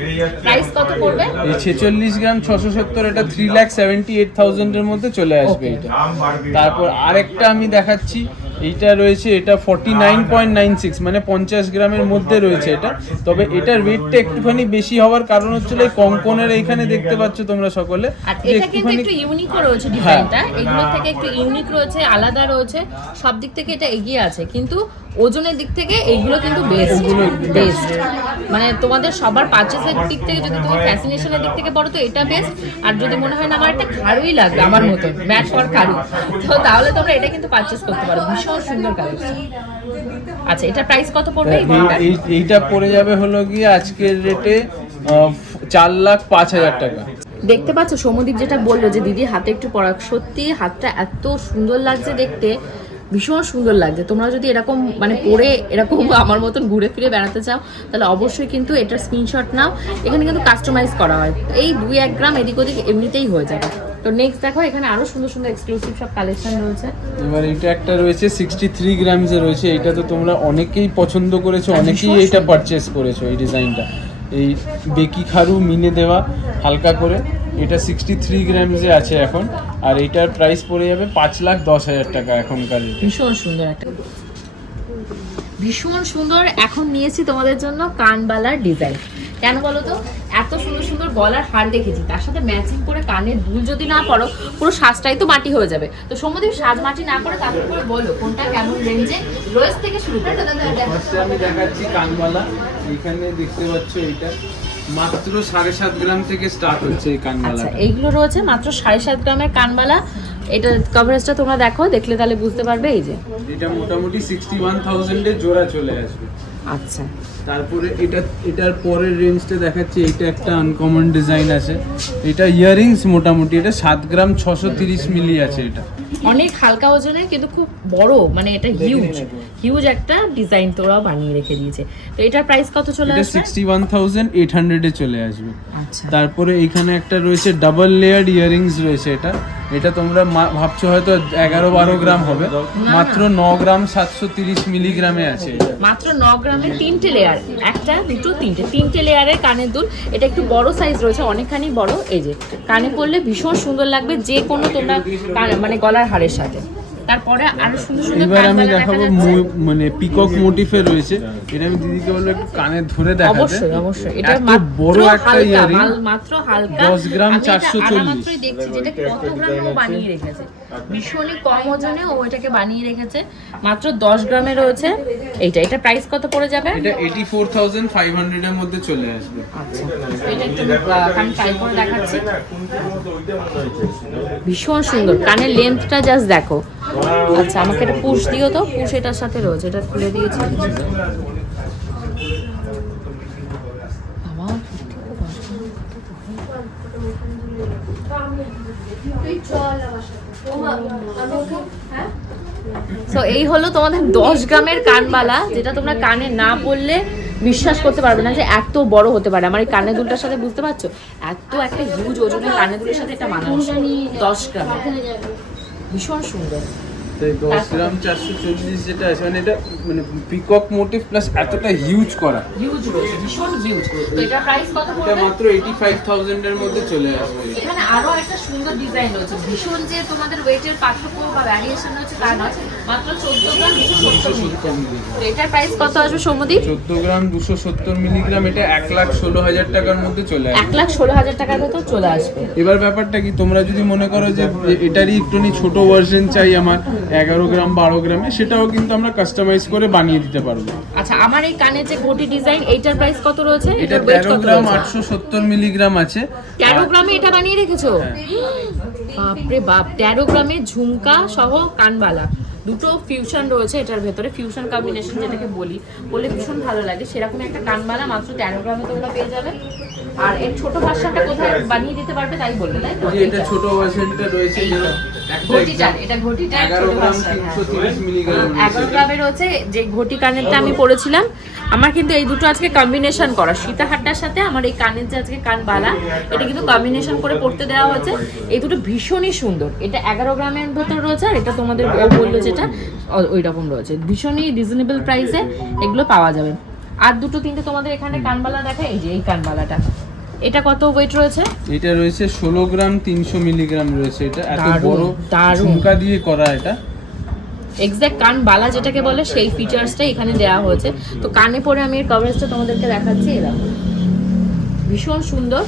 প্রাইস কত পড়বে? এই 46 গ্রাম 670 এটা 3,78,000 এর মধ্যে চলে আসবে এটা। তারপর আরেকটা আমি দেখাচ্ছি, এইটা রয়েছে, এটা 49.96 মানে 50 গ্রামের মধ্যে রয়েছে এটা। তবে এটার ওয়েটটা একটুখানি বেশি হওয়ার কারণ হচ্ছে এই কঙ্কনের এইখানে দেখতে পাচ্ছ তোমরা সকলে, আর এটা কিন্তু একটু ইউনিক রয়েছে ডিজাইনটা, এগুলো থেকে একটু ইউনিক রয়েছে, আলাদা রয়েছে, সব দিক থেকে এটা এগিয়ে আছে। কিন্তু ওজনের দিক থেকে এগুলো কিন্তু বেস্ট। মানে তোমাদের সবার পারচেসের দিক থেকে, যদি তুমি ফ্যাসিনেশনের দিক থেকে পড়ো তো এটা বেস্ট। আর যদি মনে হয় না আমার একটা খাড়ুই লাগবে আমার মতো ম্যাট ফর খাড়ু, তো তাহলে তোমরা এটা কিন্তু পারচেস করতে পারো। ভীষণ ভীষণ সুন্দর কালেকশন। আচ্ছা, এটা প্রাইস কত পড়বে এই ঘড়িটার? এইটা পড়ে যাবে হলো গিয়ে আজকের রেটে 4,05,000 টাকা। দেখতে পাচ্ছ সৌম্যদীপ যেটা বললো যে দিদি হাতে একটু পরাগ, সত্যি হাতটা এত সুন্দর লাগছে দেখতে, ভীষণ সুন্দর লাগছে। তোমরা যদি এরকম মানে পরে এরকম আমার মতন ঘুরে ফিরে বেড়াতে চাও তাহলে অবশ্যই কিন্তু এটার স্ক্রিনশট নাও। এখানে কিন্তু কাস্টমাইজ করা হয়, এই 2-1 গ্রাম এদিক ওদিক এমনিতেই হয়ে যাবে। তো নেক্সট দেখো, এখানে আরো সুন্দর সুন্দর এক্সক্লুসিভ সব কালেকশন রয়েছে। এবার এটা একটা রয়েছে 63 গ্রামস এর রয়েছে, এটা তো তোমরা অনেকেই পছন্দ করেছো, অনেকেই ভীষণ এটা সুন্দর। পারচেস করেছো এই ডিজাইনটা, এই বেকি খারু মিনে দেওয়া হালকা করে। এটা 63 গ্রামসে আছে এখন, আর এটার প্রাইস পড়ে যাবে 5,10,000 টাকা এখনকার rate এ। ভীষণ সুন্দর একটা, ভীষণ সুন্দর। এখন নিয়েছি তোমাদের জন্য কানবালার ডিজাইন। কেন বলো তো, এত সুন্দর সুন্দর গলার হার দেখেছি, তার সাথে ম্যাচিং করে কানের দুল যদি না পরো পুরো সাজটাই তো মাটি হয়ে যাবে। তো সৌম্যদীপ সাজ মাটি না করে তারপর করে বলো কোনটা কেমন রেঞ্জে, লোয়েস্ট থেকে শুরু করে। ফার্স্টে আমি দেখাচ্ছি কানবালা। এখানে দেখতে পাচ্ছ এটা মাত্র 7.5 গ্রাম থেকে স্টার্ট হচ্ছে এই আচ্ছা, কানবালাটা। এইগুলো রয়েছে মাত্র 7.5 গ্রামের কানবালা। এটা কভারেজটা তোমরা দেখো, দেখলে তাহলে বুঝতে পারবে। এই যে এটা মোটামুটি 61,000 এর জোড়া চলে আসবে। আচ্ছা, তারপরে এটার পরের রেঞ্জটা দেখাচ্ছি, এটা একটা আনকমন ডিজাইন আছে। এটা ইয়াররিংস মোটামুটি এটা 7 গ্রাম 630 মিলি আছে। এটা অনেক হালকা ওজনে কিন্তু খুব বড়, মানে এটা হিউজ হিউজ একটা ডিজাইন তোরা বানিয়ে রেখে দিয়েছে। তো এটার প্রাইস কত চলে এটা আসবে? 61,800 এ চলে আসবে। আচ্ছা, তারপরে এখানে একটা রয়েছে ডাবল লেয়ার্ড ইয়াররিংস রয়েছে। এটা তোমরা ভাবছো হয়তো 11-12 গ্রাম হবে, মাত্র 9 গ্রাম 730 মিলিগ্রামে আছে এটা। মাত্র 9 গ্রামে 3টে লেয়ার, একটা দুটো তিনটে লেয়ারের কানের দুল। এটা একটু বড় সাইজ রয়েছে, অনেকখানি বড়। এই যে কানে পরলে ভীষণ সুন্দর লাগবে যে কোনো তোমরা মানে গলার হারের সাথে। তারপরে আরো সুন্দর সুন্দর এবার আমি কানবালা দেখা দেখাবো যাচ্ছে। মানে পিকক মোটিফে রয়েছে। এটা আমি দিদিকে বলবো একটু কানে ধরে দেখাতে। অবশ্যই অবশ্যই, এটা এত মাত্র বড় একটা হালকা, ইয়ারিং, মাত্র হালকা 10 গ্রাম আমি এটা 440। মাত্রই দেখছি যেটা কত গ্রামে ও বানিয়ে রেখেছে, ভীষণই কম ওজনে ও এটাকে বানিয়ে রেখেছে। মাত্র 10 গ্রামে রয়েছে এটা প্রাইস কত পড়ে যাবে? এটা 84,500 এর মধ্যে চলে আসবে। আচ্ছা, তো এটা একটু আমি ট্রাই করে দেখাচ্ছি। ভীষণ সুন্দর, কানের লেন্থটা জাস্ট দেখো। আচ্ছা, আমাকে এটা পুশ দিও তো, পুশ এটার সাথে রয়েছে, এটা খুলে দিয়েছি। বাবা, সো এই হলো তোমাদের 10 গ্রামের কানবালা, যেটা তোমরা কানে না পরলে বিশ্বাস করতে পারবে না যে এত বড় হতে পারে। আমার এই কানের দুলটার সাথে বুঝতে পারছো, এত একটা হিউজ ওজনের কানের দুলের সাথে এটা মানানসই। 10 গ্রাম, ভীষণ সুন্দর। তাই 10 গ্রাম 440 যেটা আছে, মানে এটা মানে পিকক মোটিভ প্লাস এতটা হিউজ করা, হিউজ রয়েছে, ভীষণ হিউজ। তো এটা প্রাইস কত এটা পড়বে? মাত্র 85,000 এর মধ্যে চলে আসবে। এখানে আরো একটা সুন্দর ডিজাইন রয়েছে, ভীষণ যে তোমাদের ওয়েটের পার্থক্য বা ভ্যারিয়েশন হচ্ছে তা নয়, মাত্র 14 গ্রাম 270 মিলিগ্রাম। তো এটার প্রাইস কত আসবে সৌম্যদীপ? 14 গ্রাম 270 মিলিগ্রাম, এটা 1,16,000 টাকার মধ্যে চলে আসবে। 1,16,000 টাকার ভেতর চলে আসবে। এবার ব্যাপারটা কি, তোমরা যদি মনে করো যে এটারই একটুখানি ছোট ভার্সন চাই আমার 11 গ্রাম 12 গ্রামে, সেটাও কিন্তু আমরা কাস্টমাইজ করে বানিয়ে দিতে পারবো। আচ্ছা, আমার এই কানের যে ঘটি ডিজাইন, এইটার প্রাইস কত রয়েছে? এটা এটার weight 13 কত গ্রাম রয়েছে? 870 মিলিগ্রাম আছে। 13 গ্রামে এটা বানিয়ে রেখেছো? বাপরে বাপ, 13 গ্রামে ঝুমকা সহ কানবালা, দুটো ফিউশন রয়েছে এটার ভেতরে, ফিউশন কম্বিনেশন যেটাকে বলে ভীষণ ভালো লাগে, সেরকম একটা কানবালা মাত্র 13 গ্রামে তোমরা পেয়ে যাবে। আর এর ছোট ভার্সনটা কোথায় বানিয়ে দিতে পারবে তাই বললে, তাই তো? যে এটা ছোট ভার্সনটা রয়েছে, যেটা ঘটিটার, এটা ঘটিটার 11 ছোট গ্রাম ভার্সন। 330 মিলিগ্রাম 11 গ্রামে রয়েছে। যে ঘটি কানেরটা আমি পরেছিলাম, আমার কিন্তু এই দুটো আজকে কম্বিনেশন করা, সীতাহারটার সাথে আমার এই কানের যে আজকে কানবালা, এটা কিন্তু কম্বিনেশন করে পড়তে দেওয়া হয়েছে। এই দুটো ভীষণই সুন্দর। এটা 11 গ্রামের ভেতর রয়েছে, আর এটা তোমাদের ও বললো যেটা ওই রকম রয়েছে। ভীষণই রিজনেবল প্রাইসে এগুলো পাওয়া যাবে। আর দুটো তিনটে তোমাদের এখানে কানবালা দেখা, এই যে এই কানবালাটা, এটা কত ওয়েট রয়েছে? এটা রয়েছে 16 গ্রাম 300 মিলিগ্রাম রয়েছে। এটা এত দারুণ, বড় দারুণ। ঝুমকা দিয়ে করা। এটা এক্স্যাক্ট কানবালা যেটাকে বলে সেই ফিচার্সটা এখানে দেওয়া হয়েছে। তো কানে পরে আমি এর কভারেজটা তোমাদেরকে দেখাচ্ছি। এরা ভীষণ সুন্দর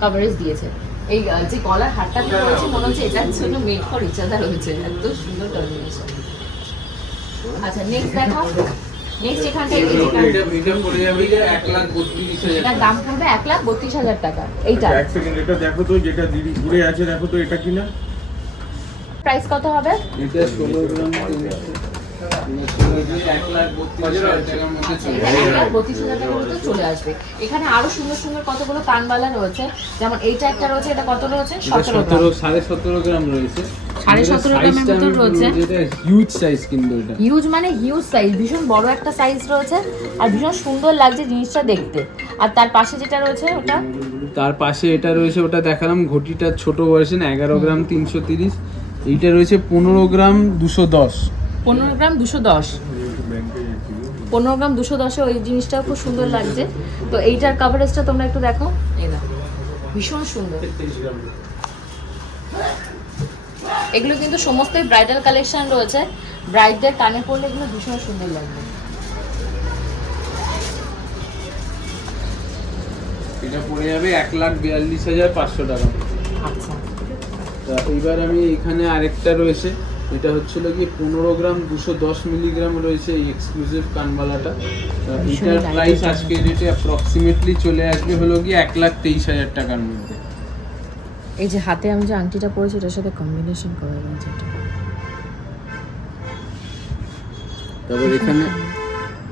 কভারেজ দিয়েছে। এই যে গলার হারটা আমি পরেছি, মনে হচ্ছে এটার জন্য মেড ফর ইচ আদার হয়েছে, এত সুন্দর কম্বিনেশন। আচ্ছা, নেক্সট দেখাও। নেক্সট এখানটা এই যে এটা পড়ে যাবে যে 1,32,000 এটার দাম পড়বে 1,32,000 টাকা। এইটা এক সেকেন্ড, এটা দেখো তো, যেটা দিদি ঘুরে আছে দেখো তো, এটা কিনা? প্রাইস কত হবে? এটা 16 গ্রাম 1,32,000 টাকার মধ্যে চলে যাবে। 1,32,000 টাকার মধ্যে চলে আসবে। এখানে আরো সুন্দর সুন্দর কতগুলো কানবালা রয়েছে, যেমন এইটা একটা রয়েছে, এটা কত রয়েছে? 17 গ্রাম। 17.5 গ্রাম রয়েছে। 17.5 গ্রামের ভিতর রয়েছে। এটা হিউজ সাইজ কিন্তু এটা। হিউজ মানে হিউজ সাইজ, ভীষণ বড় একটা সাইজ রয়েছে আর ভীষণ সুন্দর লাগছে জিনিসটা দেখতে। আর তার পাশে যেটা রয়েছে ওটা, তার পাশে এটা রয়েছে, ওটা দেখালাম ঘটিটা ছোট ভার্সন 11 গ্রাম 330। এইটা রয়েছে 15 গ্রাম 210। 15 গ্রাম 210। 15 গ্রাম 210 ওই জিনিসটাও খুব সুন্দর লাগছে। তো এইটার কভারেজটা তোমরা একটু দেখো, এই দেখো ভীষণ সুন্দর। এগুলো কিন্তু সমস্তই ব্রাইডাল কালেকশন রয়েছে, ব্রাইডদের কানে পরলে এগুলো ভীষণ সুন্দর লাগবে। এটা পড়ে যাবে 1,42,500 টাকা। আচ্ছা, তা এইবার আমি এখানে আরেকটা রয়েছে, এটা হচ্ছিল কি 15 গ্রাম 210 মিলিগ্রাম রয়েছে এই এক্সক্লুসিভ কানবালাটা। এটার প্রাইস আজকে রেটে অ্যাপ্রক্সিমেটলি চলে আসবে হলো কি 1,23,000 টাকার মধ্যে। এই যে হাতে আমি যে আংটিটা পরেছি এটার সাথে কম্বিনেশন করা রয়েছে এটা।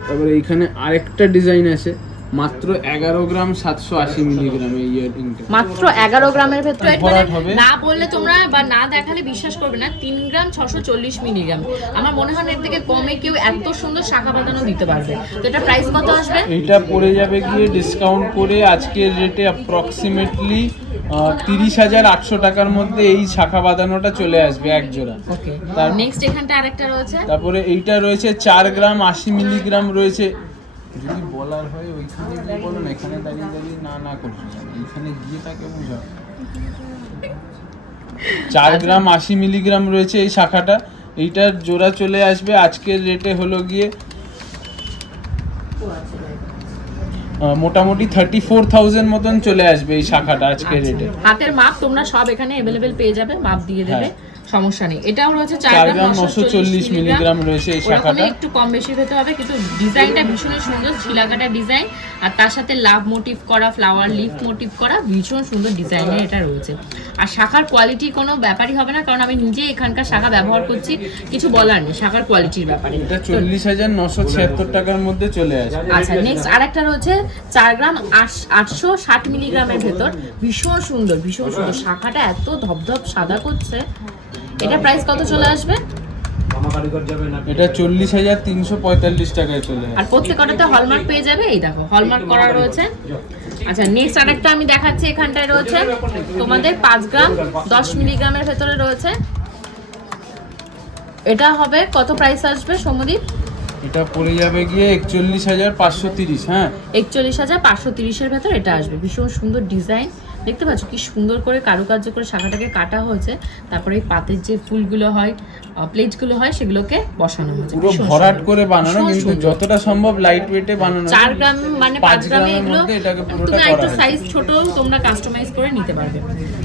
তারপরে এখানে আরেকটা ডিজাইন আছে, মাত্র 11 গ্রাম 780 মিলিগ্রাম এই ইয়াররিংটা। মাত্র 11 গ্রামের ভেতরে, ভরাট হবে। না বললে তোমরা বা না দেখালে বিশ্বাস করবে না, 3 গ্রাম 640 মিলিগ্রাম। আমার মনে হয় এর থেকে কমে কেউ এত সুন্দর শাখা বাঁধানো দিতে পারবে। তো এটা প্রাইস কত আসবে? এটা পড়ে যাবে গিয়ে ডিসকাউন্ট করে আজকের রেটে অ্যাপ্রক্সিমেটলি 30,800 টাকার মধ্যে এই শাখা বাঁধানোটা চলে আসবে এক জোড়া। ওকে, তার- নেক্সট এখানটা আরেকটা রয়েছে। তারপরে এইটা রয়েছে 4 গ্রাম 80 মিলিগ্রাম রয়েছে। যদি বলার হয় ওইখানে গিয়ে বলো না, এখানে দাঁড়িয়ে দাঁড়িয়ে না করছো, এইখানে গিয়ে তাকে বুঝাও। 4 গ্রাম 80 মিলিগ্রাম রয়েছে এই শাখাটা, এইটার জোড়া চলে আসবে আজকের রেটে হলো গিয়ে মোটামুটি 34,000 মতন চলে আসবে এই শাখাটা আজকের রেটে। হাতের মাপ তোমরা সব এখানে अवेलेबल পেয়ে যাবে, মাপ দিয়ে দেবে, সমস্যা নেই। এটাও রয়েছে 4 4 গ্রাম গ্রাম 940 মিলিগ্রাম রয়েছে এই শাখাটা। একটু কম বেশি হতে হবে, কিন্তু ডিজাইনটা ভীষণ সুন্দর, ছিলাকাটা ডিজাইন আর তার সাথে লাভ মোটিভ করা, ফ্লাওয়ার লিফ মোটিভ করা, ভীষণ সুন্দর ডিজাইনের এটা রয়েছে। আর শাখার কোয়ালিটি কোনো ব্যাপারই হবে না, কারণ আমি নিজে এখানকার শাখা ব্যবহার করছি, কিছু বলার নেই শাখার কোয়ালিটির ব্যাপারে। এটা 40,976 টাকার মধ্যে চলে আসবে। আচ্ছা, নেক্সট আরেকটা রয়েছে 4 গ্রাম 860 মিলিগ্রামের ভেতর, ভীষণ সুন্দর ভীষণ সুন্দর। শাখাটা এত ধপধপ সাদা করছে। এটা প্রাইস কত চলে আসবে? এটা 40,345 টাকায় চলে আসবে। আর প্রত্যেকটাতে হলমার্ক পেয়ে যাবে, এই দেখো হলমার্ক করা রয়েছে। আচ্ছা, নেক্সট আরেকটা আমি দেখাচ্ছি, এখানটায় রয়েছে তোমাদের 5 গ্রাম 10 মিলিগ্রামের ভেতরে রয়েছে। এটা হবে কত প্রাইস আসবে সমদীপ? এটা পড়ে যাবে গিয়ে 41,530। হ্যাঁ, 41,530 এর ভেতর এটা আসবে। ভীষণ সুন্দর ডিজাইন, দেখতে পাচ্ছ কি সুন্দর করে কারুকার্য করে শাখাটাকে কাটা হয়েছে। তারপরে এই পাতের যে ফুলগুলো হয়, প্লেটগুলো হয়, সেগুলোকে বসানো হয়েছে। পুরো ভীষণ ভরাট সুন্দর। করে বানানো, ভীষণ কিন্তু সুন্দর। যতটা সম্ভব লাইট ওয়েটে বানানো। 4 গ্রাম মানে 5 গ্রামে গ্রামের এগুলো মধ্যে এটাকে পুরোটা তুমি করা একটু হয়েছে। সাইজ ছোট তোমরা কাস্টমাইজ করে নিতে পারবে।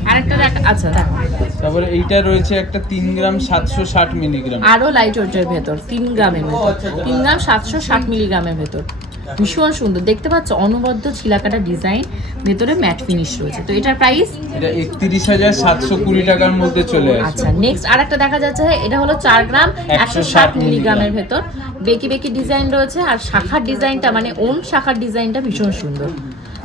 আরেকটা আচ্ছা দেখো, তারপরে এইটা রয়েছে একটা 3 গ্রাম 760 মিলিগ্রাম। আরো লাইট ওয়েটের ভেতর 3 গ্রামের ভেতর, 3 গ্রাম 760 মিলিগ্রামের ভেতর, ভীষণ সুন্দর দেখতে পাচ্ছ, অনবদ্য ছিলাকাটা ডিজাইন, ভেতরে ম্যাট ফিনিশ রয়েছে। তো এটার প্রাইস এটা 31,720 টাকার মধ্যে চলে আসবে। আচ্ছা, নেক্সট আরেকটা দেখা যাচ্ছে, এটা হলো 4 গ্রাম 160 মিলিগ্রামের ভেতর, বেকি বেকি ডিজাইন রয়েছে। আর শাখার ডিজাইনটা মানে ওন শাখার ডিজাইনটা ভীষণ সুন্দর।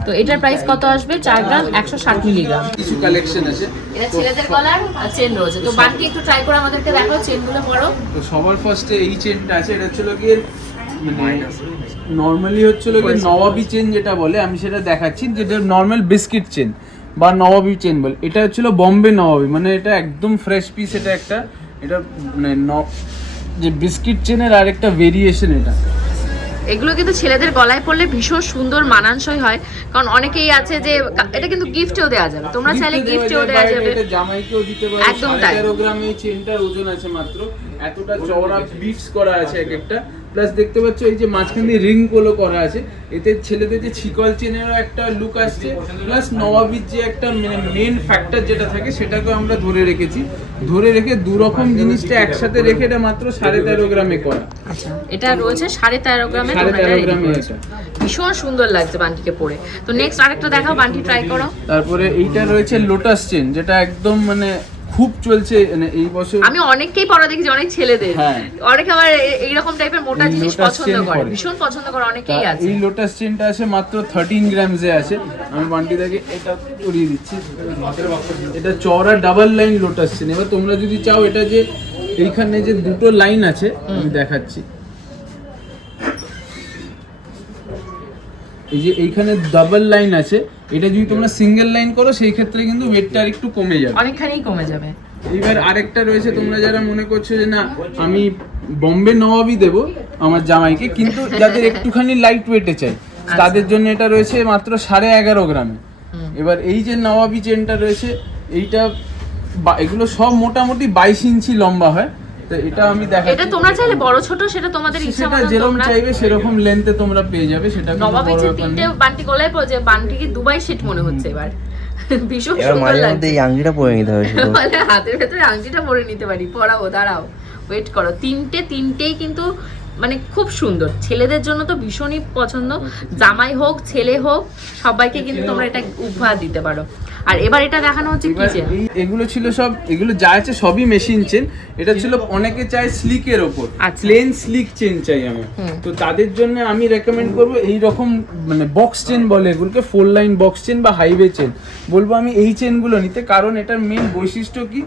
তো এটার প্রাইস কত আসবে? 4 গ্রাম 160 মিলিগ্রাম। কিছু কালেকশন আছে, এটা ছেলেদের গলার চেন রয়েছে। তো বাকি একটু ট্রাই করে আমাদেরকে দেখো চেনগুলো পরো। তো সবার ফার্স্টে এই চেনটা আছে, এটা হচ্ছিল গিয়ে মানে নর্মালি হচ্ছিল গিয়ে নবাবী চেন যেটা বলে, আমি সেটা দেখাচ্ছি, যেটা নর্মাল বিস্কিট চেন বা নবাবী চেন বলে। এটা হচ্ছিল বম্বে নবাবী, মানে এটা একদম ফ্রেশ পিস। এটা একটা, এটা মানে যে বিস্কিট চেনের আর একটা ভেরিয়েশন এটা। এগুলো কিন্তু ছেলেদের গলায় পরলে ভীষণ সুন্দর মানানসই হয়, কারণ অনেকেই আছে যে এটা কিন্তু গিফটেও দেওয়া যাবে, তোমরা চাইলে গিফটেও দেওয়া যাবে, এটা জামাইকেও দিতে পারো। একদম তাই। 13 গ্রাম এই চেনটার ওজন আছে মাত্র, এতটা চওড়া বিটস করা আছে এক একটা। প্লাস দেখতে পাচ্ছ এই যে মাঝখান দিয়ে রিং গুলো করা আছে, এতে ছেলেদের যে ছিকল চেনেরও একটা লুক আসছে, প্লাস নবাবির যে একটা মেন ফ্যাক্টর যেটা থাকে সেটাকে আমরা ধরে রেখেছি। ধরে রেখে দু রকম জিনিসটা একসাথে রেখে এটা মাত্র 13.5 গ্রামে করা। আচ্ছা, এটা রয়েছে 13.5 গ্রামে, 13.5 গ্রামে এটা। ভীষণ সুন্দর লাগছে বান্টিকে পরে। তো নেক্সট আরেকটা দেখাও, বান্টি ট্রাই করো। তারপরে এইটা রয়েছে লোটাস চেন, যেটা একদম মানে খুব চলছে মানে এই বছর। আমি অনেককেই পরা দেখি, অনেক ছেলেদের, হ্যাঁ। অনেকে আমার এইরকম টাইপের মোটা জিনিস লোটাস পছন্দ চেন করে, পরে। ভীষণ পছন্দ করে, অনেকেই আছে। এই লোটাস চেনটা আছে মাত্র 13 গ্রামসে আছে। আমি বান্টিদাকে এটা করিয়ে দিচ্ছি। এটা চওড়া ডাবল লাইন লোটাস চেন। এবার তোমরা যদি চাও এটা যে এইখানে যে দুটো লাইন আছে আমি দেখাচ্ছি, এই যে এইখানে ডাবল লাইন আছে, এটা যদি তোমরা সিঙ্গেল লাইন করো সেই ক্ষেত্রে কিন্তু ওয়েটটা আর একটু কমে যাবে, অনেকখানি কমে যাবে। এবার আরেকটা রয়েছে, তোমরা যারা মনে করছো যে না আমি বম্বে নবাবই দেবো আমার জামাইকে, কিন্তু যাদের একটুখানি লাইট ওয়েটে চাই তাদের জন্য এটা রয়েছে মাত্র 11.5 গ্রামে। এবার এই যে নবাবি চেনটা রয়েছে এইটা এগুলো সব মোটামুটি 22 ইঞ্চি লম্বা হয়। তো এটা আমি দেখাচ্ছি, এটা তোমরা চাইলে বড় ছোট সেটা তোমাদের ইচ্ছা সেটা মতো যেরকম তোমরা চাইবে সেরকম লেন্থে তোমরা পেয়ে যাবে। সেটা কোনো নবাবের বড় যে ব্যাপার তিনটে নেই। বান্টি গলায় পড়ছে, বান্টিকে দুবাই সেট মনে হচ্ছে এবার, ভীষণ এবার সুন্দর মাঝে মধ্যে লাগছে। এই আংটিটা পরে নিতে হবে শুধু। বলে হাতের ভেতরে আংটিটা পরে নিতে পারি, পরাও, দাঁড়াও, ওয়েট করো। তিনটেই কিন্তু মানে খুব সুন্দর, ছেলেদের জন্য তো ভীষণই পছন্দ, জামাই হোক ছেলে হোক সবাইকে কিন্তু তোমরা এটা উপহার দিতে পারো। আর এবার এটা দেখানো হচ্ছে কি এবার চেন, এগুলো ছিল সব, এগুলো যা আছে সবই মেশিন চেন। এটা ছিল অনেকে চায় স্লিকের ওপর, আচ্ছা। প্লেন স্লিক চেন চাই আমার, তো তাদের জন্য আমি রেকমেন্ড করবো এই রকম মানে বক্স চেন বলে এগুলোকে, 4 লাইন বক্স চেন বা হাইওয়ে চেন বলবো আমি এই চেনগুলো নিতে। কারণ এটার মেন বৈশিষ্ট্য কি,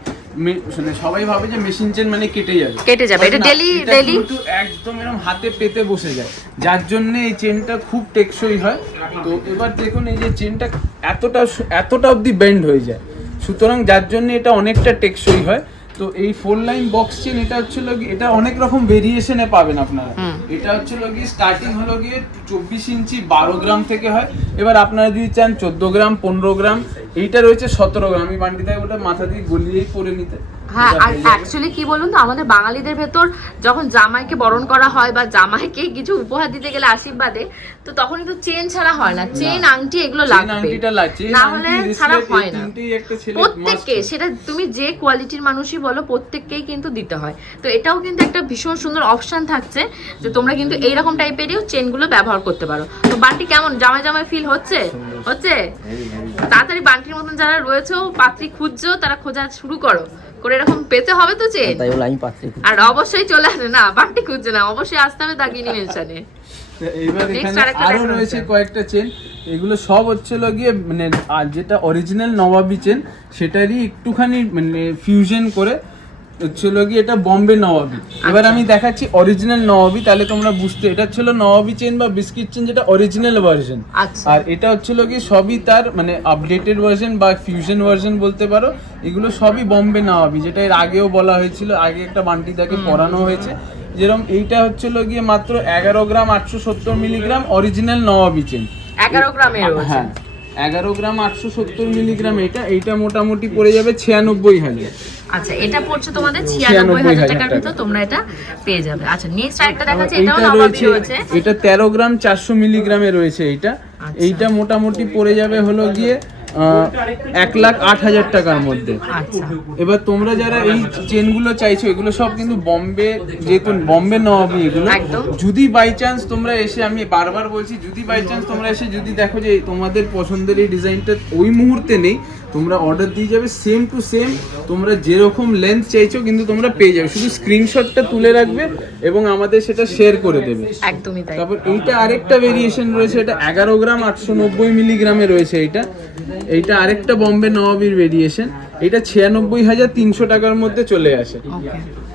মানে সবাই ভাবে যে মেশিন চেন মানে কেটে যাবে, এটা না, ডেলি এটা কিন্তু একদম এরকম হাতে পেতে বসে যায়, যার জন্য এই চেনটা খুব টেকসই হয়। তো এবার দেখুন এই যে চেনটা এতটা অবধি বেন্ড হয়ে যায়, সুতরাং যার জন্য এটা অনেকটা টেকসই হয়। তো এই 4 লাইন বক্স চেন এটা হচ্ছিল কি, এটা অনেক রকম ভেরিয়েশনে পাবেন আপনারা। এটা হচ্ছিল কি স্টার্টিং হলো গিয়ে 24 ইঞ্চি 12 গ্রাম থেকে হয়। এবার আপনারা যদি চান 14 গ্রাম 15 গ্রাম, এইটা রয়েছে 17 গ্রাম। আমি বান্ডিতে ওটা মাথা দিয়ে গলিয়েই পরে নিতে। হ্যাঁ, আর অ্যাকচুয়ালি কি বলুন তো, আমাদের বাঙালিদের ভেতর যখন জামাইকে বরণ করা হয় বা জামাইকে কিছু উপহার দিতে গেলে আশীর্বাদে, তো তখন কিন্তু চেন ছাড়া হয় না, চেন আংটি এগুলো লাগবে, না হলে ছাড়া হয় না। প্রত্যেককে, সেটা তুমি যে কোয়ালিটির মানুষই বলো, প্রত্যেককেই কিন্তু দিতে হয়। তো এটাও কিন্তু একটা ভীষণ সুন্দর অপশন থাকছে যে তোমরা কিন্তু এইরকম টাইপেরও চেনগুলো ব্যবহার করতে পারো। তো বান্টি কেমন জামাই জামাই ফিল হচ্ছে? তাড়াতাড়ি বান্টির মতন যারা রয়েছে পাত্রী খুঁজছো, তারা খোঁজা শুরু করো, করে এরকম পেতে হবে তো চেন। তাই বলে আমি পাত্রী আর অবশ্যই চলে আসবে, না বান্টি খুঁজছে না, অবশ্যই আসতে হবে দাগিনী মেনশনে। এইবার এখানে আরো রয়েছে কয়েকটা চেন, এগুলো সব হচ্ছিল গিয়ে মানে যেটা অরিজিনাল নবাবি চেন সেটারই একটুখানি মানে ফিউশন করে হচ্ছিল গিয়ে এটা বম্বে নবাবি। এবার আমি দেখাচ্ছি অরিজিনাল নবাবি, তাহলে তোমরা বুঝতে, এটা ছিল নবাবি চেন বা বিস্কিট চেন যেটা অরিজিনাল ভার্সন, আর এটা হচ্ছিল কি সবই তার মানে আপডেটেড ভার্সন বা ফিউশন ভার্সন বলতে পারো। এগুলো সবই বম্বে নবাবি, যেটা এর আগেও বলা হয়েছিল, আগে একটা বান্টিদাকে পরানো হয়েছে। যেরকম এইটা হচ্ছিল গিয়ে মাত্র 11 গ্রাম 870 মিলিগ্রাম অরিজিনাল নবাবি চেন, 11 গ্রামের রয়েছে। হ্যাঁ 11 গ্রাম 870 মিলিগ্রাম। এইটা মোটামুটি পড়ে যাবে 96,000। আচ্ছা, এটা পড়ছে তোমাদের 96,000 টাকার ভিতর, তোমরা এটা পেয়ে যাবে। আচ্ছা, নেক্সট আরেকটা দেখাচ্ছি, এটাও নবাবি রয়েছে। এটা 13 গ্রাম 400 মিলিগ্রামে রয়েছে এইটা। এইটা মোটামুটি পড়ে যাবে হলো গিয়ে 1,08,000 টাকার মধ্যে। এবার তোমরা যারা এই চেনগুলো চাইছো, এগুলো সব কিন্তু বম্বে, যেহেতু বম্বে নবাবি এগুলো, যদি বাই চান্স তোমরা এসে, আমি বারবার বলছি, যদি বাই চান্স তোমরা এসে যদি দেখো যে তোমাদের পছন্দের এই ডিজাইনটা ওই মুহূর্তে নেই, তোমরা অর্ডার দিয়ে যাবে সেম টু সেম, তোমরা যেরকম লেন্থ চাইছো কিন্তু তোমরা পেয়ে যাবে, শুধু স্ক্রিনশটটা তুলে রাখবে এবং আমাদের সেটা শেয়ার করে দেবে। একদমই তাই। তারপর এইটা আরেকটা ভেরিয়েশন রয়েছে, এটা 11 গ্রাম 890 মিলিগ্রামে রয়েছে এইটা আরেকটা বম্বে নবাবির ভেরিয়েশন। এটা 96,300 টাকার মধ্যে চলে আসে।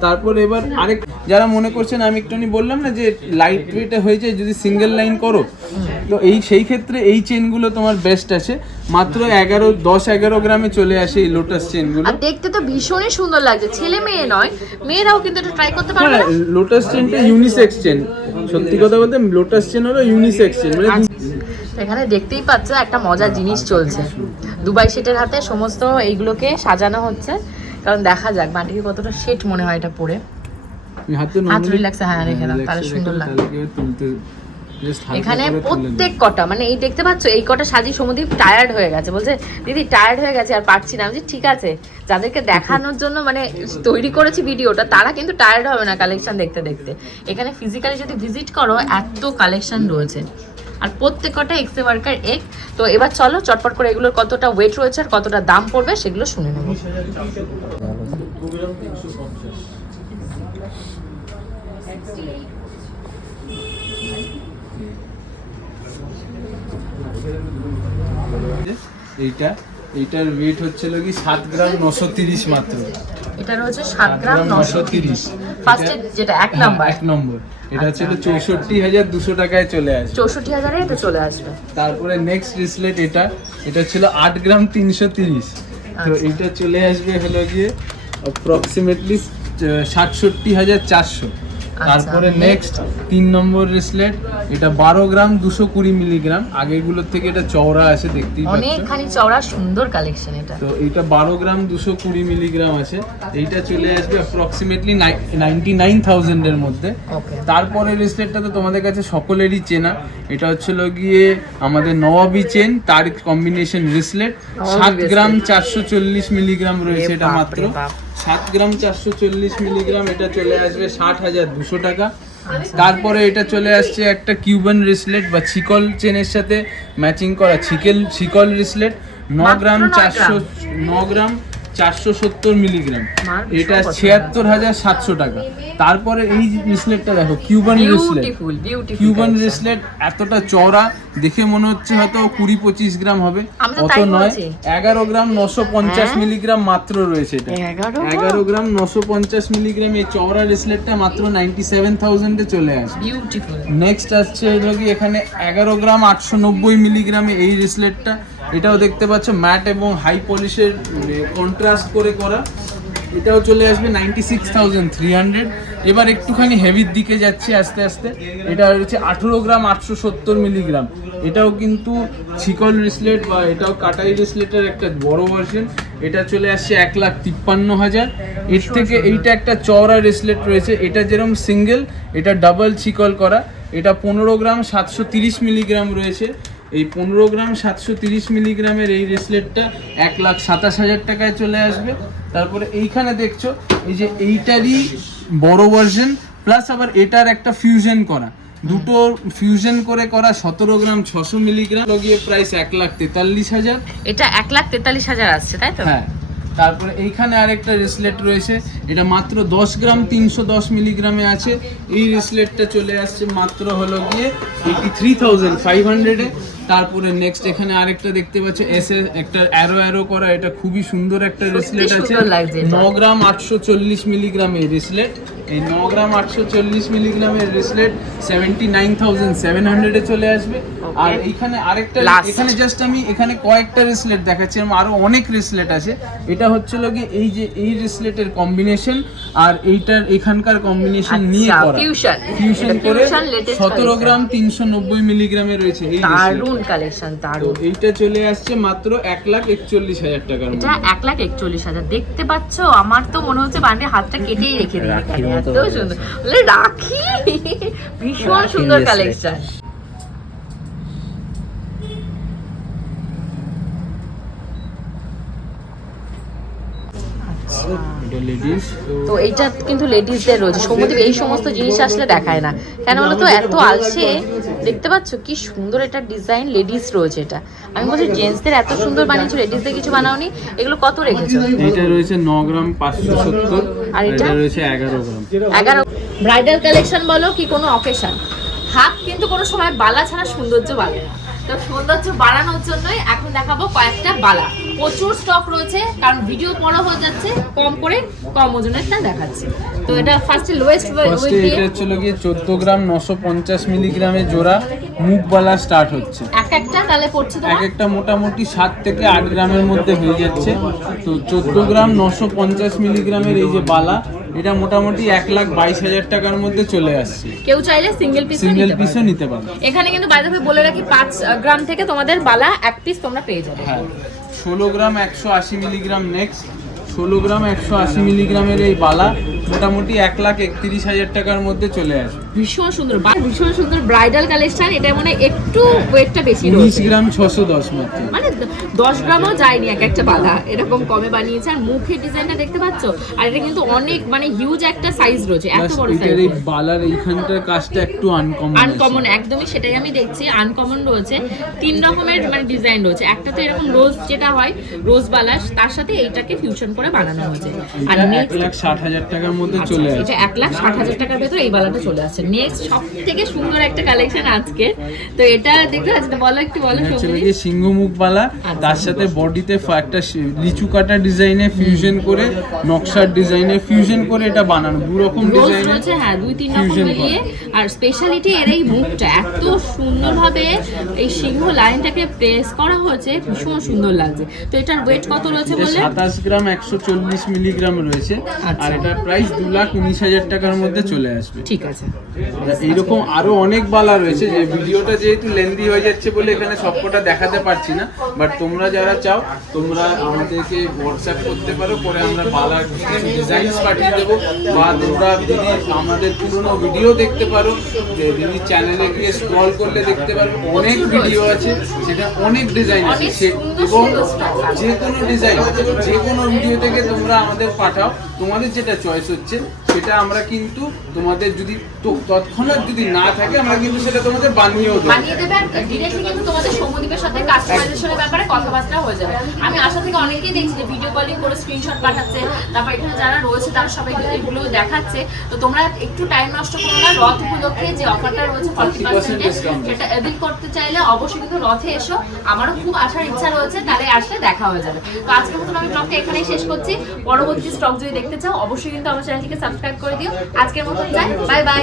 তারপর এবার আরেক যারা মনে করছেন, আমি একটুখানি বললাম না যে লাইট ওয়েটে হয়ে যায় যদি সিঙ্গেল লাইন করো, তো সেই ক্ষেত্রে এই চেনগুলো তোমার বেস্ট আছে, মাত্র 10-11 গ্রামে চলে আসে এই লোটাস চেনগুলো। আর দেখতে তো ভীষণই সুন্দর লাগছে, ছেলে মেয়ে নয়, মেয়েরাও কিন্তু এটা ট্রাই করতে পারবে। হ্যাঁ, লোটাস চেনটা ইউনিসেক্স চেন, সত্যি কথা বলতে লোটাস চেন হলো ইউনিসেক্স চেন। মানে এখানে দেখতেই পাচ্ছ একটা মজার জিনিস চলছে, দুবাই সেটের হাতে সমস্ত এইগুলোকে সাজানো হচ্ছে। কারণ দেখা যাক বান্টিকে কতটা সেট মনে হয় এটা পরে। হাত রিল্যাক্সে, হ্যাঁ রেখে দাও, তাহলে সুন্দর লাগবে। এখানে প্রত্যেক কটা মানে এই দেখতে পাচ্ছ, এই কটা সাজি সমুদ্র টায়ার্ড হয়ে গেছে, বলছে দিদি টায়ার্ড হয়ে গেছে আর পারছি না। আমি ঠিক আছে, যাদেরকে দেখানোর জন্য মানে তৈরি করেছি ভিডিওটা, তারা কিন্তু টায়ার্ড হবে না কালেকশন দেখতে দেখতে। এখানে ফিজিক্যালি যদি ভিজিট করো, এত কালেকশন রয়েছে। আর প্রত্যেকটা এক্সে ওয়ার্কার এগ। তো এবার চলো চটপট করে এগুলোর কতটা ওয়েট রয়েছে আর কতটা দাম পড়বে সেগুলো শুনে নেবো। এইটার ওয়েট হচ্ছে কি 7 গ্রাম 930 মাত্র। এটা রয়েছে 7 গ্রাম 930। ফার্স্টে যেটা এক নম্বর এটা ছিল 64,200 টাকায় চলে আসবে। 64,000 এ এটা চলে আসবে। তারপরে নেক্সট রিসলেট এটা ছিল 8 গ্রাম 330। তো এটা চলে আসবে হলো গিয়ে অ্যাপ্রক্সিমেটলি 67,400। তারপরে নেক্সট 3 নম্বর রিসলেট, এটা 12 গ্রাম 220 মিলিগ্রাম। আগেরগুলোর থেকে এটা চওড়া আছে, দেখতেই পাচ্ছ অনেকখানি চওড়া, সুন্দর কালেকশন এটা। তো এটা 12 গ্রাম 220 মিলিগ্রাম আছে। এইটা চলে আসবে অ্যাপ্রক্সিমেটলি 99,000 এর মধ্যে। তারপরে রিসলেটটা তো তোমাদের কাছে সকলেরই চেনা, এটা হচ্ছিল গিয়ে আমাদের নবাবী চেন, তার কম্বিনেশন রিসলেট। 7 গ্রাম 440 মিলিগ্রাম রয়েছে এটা মাত্র। 7 গ্রাম 440 মিলিগ্রাম, এটা চলে আসবে 60,200 টাকা। তারপরে এটা চলে আসছে একটা কিউবান রিসলেট বা ছিকল চেনের সাথে ম্যাচিং করা ছিকল রিসলেট, 9 গ্রাম 470 মিলিগ্রাম, এটা 76,700 টাকা। তারপরে এই রিসলেটটা দেখো, কিউবান রিসলেট এতটা চওড়া, দেখে মনে হচ্ছে হয়তো 20-25 গ্রাম হবে, অত নয়। 11 গ্রাম 950 মিলিগ্রাম মাত্র রয়েছে এটা। 11 গ্রাম 950 মিলিগ্রাম এই চওড়া রিসলেটটা মাত্র 97,000 এ চলে আসে। নেক্সট আসছে এখানে 11 গ্রাম 890 মিলিগ্রামে এই রিসলেটটা। এটাও দেখতে পাচ্ছ ম্যাট এবং হাই পলিশের কন্ট্রাস্ট করে করা। এটাও চলে আসবে 96,300। এবার একটুখানি হেভির দিকে যাচ্ছে আস্তে আস্তে। এটা হচ্ছে 18 গ্রাম 870 মিলিগ্রাম। এটাও কিন্তু ছিকল রিসলেট বা এটাও কাটাই রিসলেটের একটা বড় ভার্সন। এটা চলে আসছে 1,53,000। এর থেকে এইটা একটা চওড়া রিসলেট রয়েছে, এটা যেরকম সিঙ্গেল, এটা ডাবল ছিকল করা। এটা 15 গ্রাম 730 মিলিগ্রাম রয়েছে। এই 15 গ্রাম 730 মিলিগ্রামের এই রিসলেটটা 1,27,000 টাকায় চলে আসবে। তারপরে এইখানে দেখছো এই যে এইটারই বড় ভার্সন প্লাস আবার এটার একটা ফিউশন করা, দুটো ফিউশন করে করা 17 গ্রাম 600 মিলিগ্রাম লগিয়ে প্রাইস 1,43,000। এটা 1,43,000 আসছে, তাই তো? হ্যাঁ। তারপরে এইখানে আরেকটা রিসলেট রয়েছে, এটা মাত্র 10 গ্রাম 310 মিলিগ্রামে আছে। এই রিসলেটটা চলে আসছে মাত্র হলো গিয়ে 83,500 এ। তারপরে নেক্সট এখানে আরেকটা দেখতে পাচ্ছ এসে একটা অ্যারো করা, এটা খুবই সুন্দর একটা রিসলেট আছে। 9 গ্রাম 840 মিলিগ্রামের রিসলেট। এই 9 গ্রাম 840 মিলিগ্রামের রিসলেট 79,700 এ চলে আসবে। আর এইখানে আরেকটা, এখানে জাস্ট আমি এখানে কয়েকটা রিসলেট দেখাচ্ছি, আরো অনেক রিসলেট আছে। এটা হচ্ছিল কি এই যে এই রিসলেটের কম্বিনেশন আর এইটার এখানকার কম্বিনেশন নিয়ে করা, ফিউশন করে 17 গ্রাম 390 মিলিগ্রামে রয়েছে এই দারুণ কালেকশন, দারুণ। এইটা চলে আসছে মাত্র 1,41,000 টাকার মধ্যে। এটা 1,41,000 দেখতে পাচ্ছ? আমার তো মনে হচ্ছে বান্ডে হাতটা কেটেই রেখে দিই, এত সুন্দর রাখি, ভীষণ সুন্দর কালেকশন। তো এইটা কিন্তু লেডিসদের রয়েছে। সৌম্যদীপ এই সমস্ত জিনিস আসলে দেখায় না কেন বলো তো, এত আলসে। দেখতে পাচ্ছ কি সুন্দর এটা ডিজাইন, লেডিস রয়েছে। এটা আমি বলছি জেন্টসদের এত সুন্দর বানিয়েছো, লেডিসদের কিছু বানাওনি। এগুলো কত রেখেছো? এটা রয়েছে 9 গ্রাম 570, আর এটা রয়েছে 11 গ্রাম। 11 ব্রাইডাল কালেকশন বলো কি কোনো অকেশন, হাত কিন্তু কোনো সময় বালা ছাড়া সৌন্দর্য বাড়ে না। তো সৌন্দর্য বাড়ানোর জন্যই এখন দেখাবো কয়েকটা বালা। প্রচুর স্টক রয়েছে, কারণ ভিডিও বড় হয়ে যাচ্ছে, কম করে কম ওজনেরটা দেখাচ্ছি। তো এটা ফার্স্টে লোয়েস্ট ওয়েট দিয়ে, এটা হচ্ছে কি 14 গ্রাম 950 মিলিগ্রামে জোড়া মুখবালা স্টার্ট হচ্ছে। একটা তাহলে পড়ছে তো এক একটা মোটামুটি 7 থেকে 8 গ্রামের মধ্যে হয়ে যাচ্ছে। তো 14 গ্রাম 950 মিলিগ্রামের এই যে বালা, এটা মোটামুটি 1,22,000 টাকার মধ্যে চলে আসছে। কেউ চাইলে সিঙ্গেল পিসও নিতে পারো। এখানে কিন্তু বাইরে থেকে বলে রাখি 5 গ্রাম থেকে তোমাদের বালা এক পিস তোমরা পেয়ে যাবে। হ্যাঁ, 16 গ্রাম 180 মিলিগ্রাম নেক্সট। 16 গ্রাম 180 মিলিগ্রামের এই বালা মোটামুটি 1,31,000 টাকার মধ্যে চলে আসবে। ভীষণ সুন্দর ভীষণ সুন্দর ব্রাইডাল কালেকশন। এটা মানে একটু ওয়েটটা বেশি 19 রয়েছে, গ্রাম 610 মাত্র। মানে 10 গ্রামও যায়নি এক একটা বাঁধা, এরকম কমে বানিয়েছে। আর মুখের ডিজাইনটা দেখতে পাচ্ছ, আর এটা কিন্তু অনেক মানে হিউজ একটা সাইজ রয়েছে, এত বড় এটার সাইজ। এই বালার এইখানটার কাজটা একটু আনকমন, একদমই সেটাই আমি দেখছি, আনকমন রয়েছে। 3 রকমের মানে ডিজাইন রয়েছে। একটা তো এরকম রোজ যেটা হয় রোজ বালাস, তার সাথে এইটাকে ফিউশন করে বানানো হয়েছে। আর নেক্সট 1,60,000 টাকার মধ্যে চলে আসবে। এটা 1,60,000 টাকার ভেতরে এই বালাটা চলে আসছে। নেক্সট সব থেকে সুন্দর একটা কালেকশন আজকে, তো এটা দেখতে পাচ্ছি, বলো একটু বলো সৌমিলি। যে সিংহ মুখ বালা, তার সাথে বডিতে একটা লিচু কাটা ডিজাইনে ফিউশন করে, নকশার ডিজাইনে ফিউশন করে এটা বানানো, দু রকম রোজ ডিজাইনে রয়েছে, হ্যাঁ 2-3 রকম মিলিয়ে। আর স্পেশালিটি এর এই মুখটা এত সুন্দরভাবে এই সিংহ লাইনটাকে প্রেস করা হয়েছে, ভীষণ সুন্দর লাগছে। তো এটার ওয়েট কত রয়েছে বললে? 27 গ্রাম 140 মিলিগ্রাম রয়েছে। আচ্ছা। আর এটার প্রাইস 2,19,000 টাকার মধ্যে চলে আসবে। ঠিক আছে। এইরকম আরো অনেক বালা রয়েছে, যে ভিডিওটা যেহেতু লেন্দি হয়ে যাচ্ছে বলে এখানে সবকটা দেখাতে পারছি না, বাট তোমরা যারা চাও তোমরা আমাদেরকে হোয়াটসঅ্যাপ করতে পারো, পরে আমরা বালার ডিজাইনস পাঠিয়ে দেবো। বা তোমরা দিদি আমাদের পুরোনো ভিডিও দেখতে পারো, যে দিদির চ্যানেলে গিয়ে স্ক্রল করলে দেখতে পারো, অনেক ভিডিও আছে, সেটা অনেক ডিজাইন আছে। এবং যে কোনো ডিজাইন যে কোনো ভিডিও থেকে তোমরা আমাদের পাঠাও, তোমাদের যেটা চয়েস হচ্ছে সেটা আমরা কিন্তু তোমাদের যদি তৎক্ষণাৎ যদি না থাকে, আমরা কিন্তু সেটা তোমাদের বানিয়েও দেবো। বানিয়ে দেবে। আর ডিরেক্টলি কিন্তু তোমাদের সৌম্যদীপের সাথে কাস্টমাইজেশনের ব্যাপারে কথাবার্তা হয়ে যাবে। আমি আশা থেকে অনেকেই দেখছি যে ভিডিও কলিং করে স্ক্রিনশট পাঠাচ্ছে, তারপর এখানে যারা রয়েছে তারা সবাই এগুলো দেখাচ্ছে। তো তোমরা একটু টাইম নষ্ট করো না, রথ উপলক্ষে যে অফারটা রয়েছে 40% সেটা এভিল করতে চাইলে অবশ্যই কিন্তু রথে এসো। আমারও খুব আসার ইচ্ছা রয়েছে, তাহলে আসলে দেখা হয়ে যাবে। তো আজকের মতন আমি ব্লগটা এখানেই শেষ করছি। পরবর্তী স্টক যদি দেখতে চাও অবশ্যই কিন্তু আমার চ্যানেলটিকে সাবস্ক্রাইব করে দিও। আজকের মতন যাই, বাই বাই।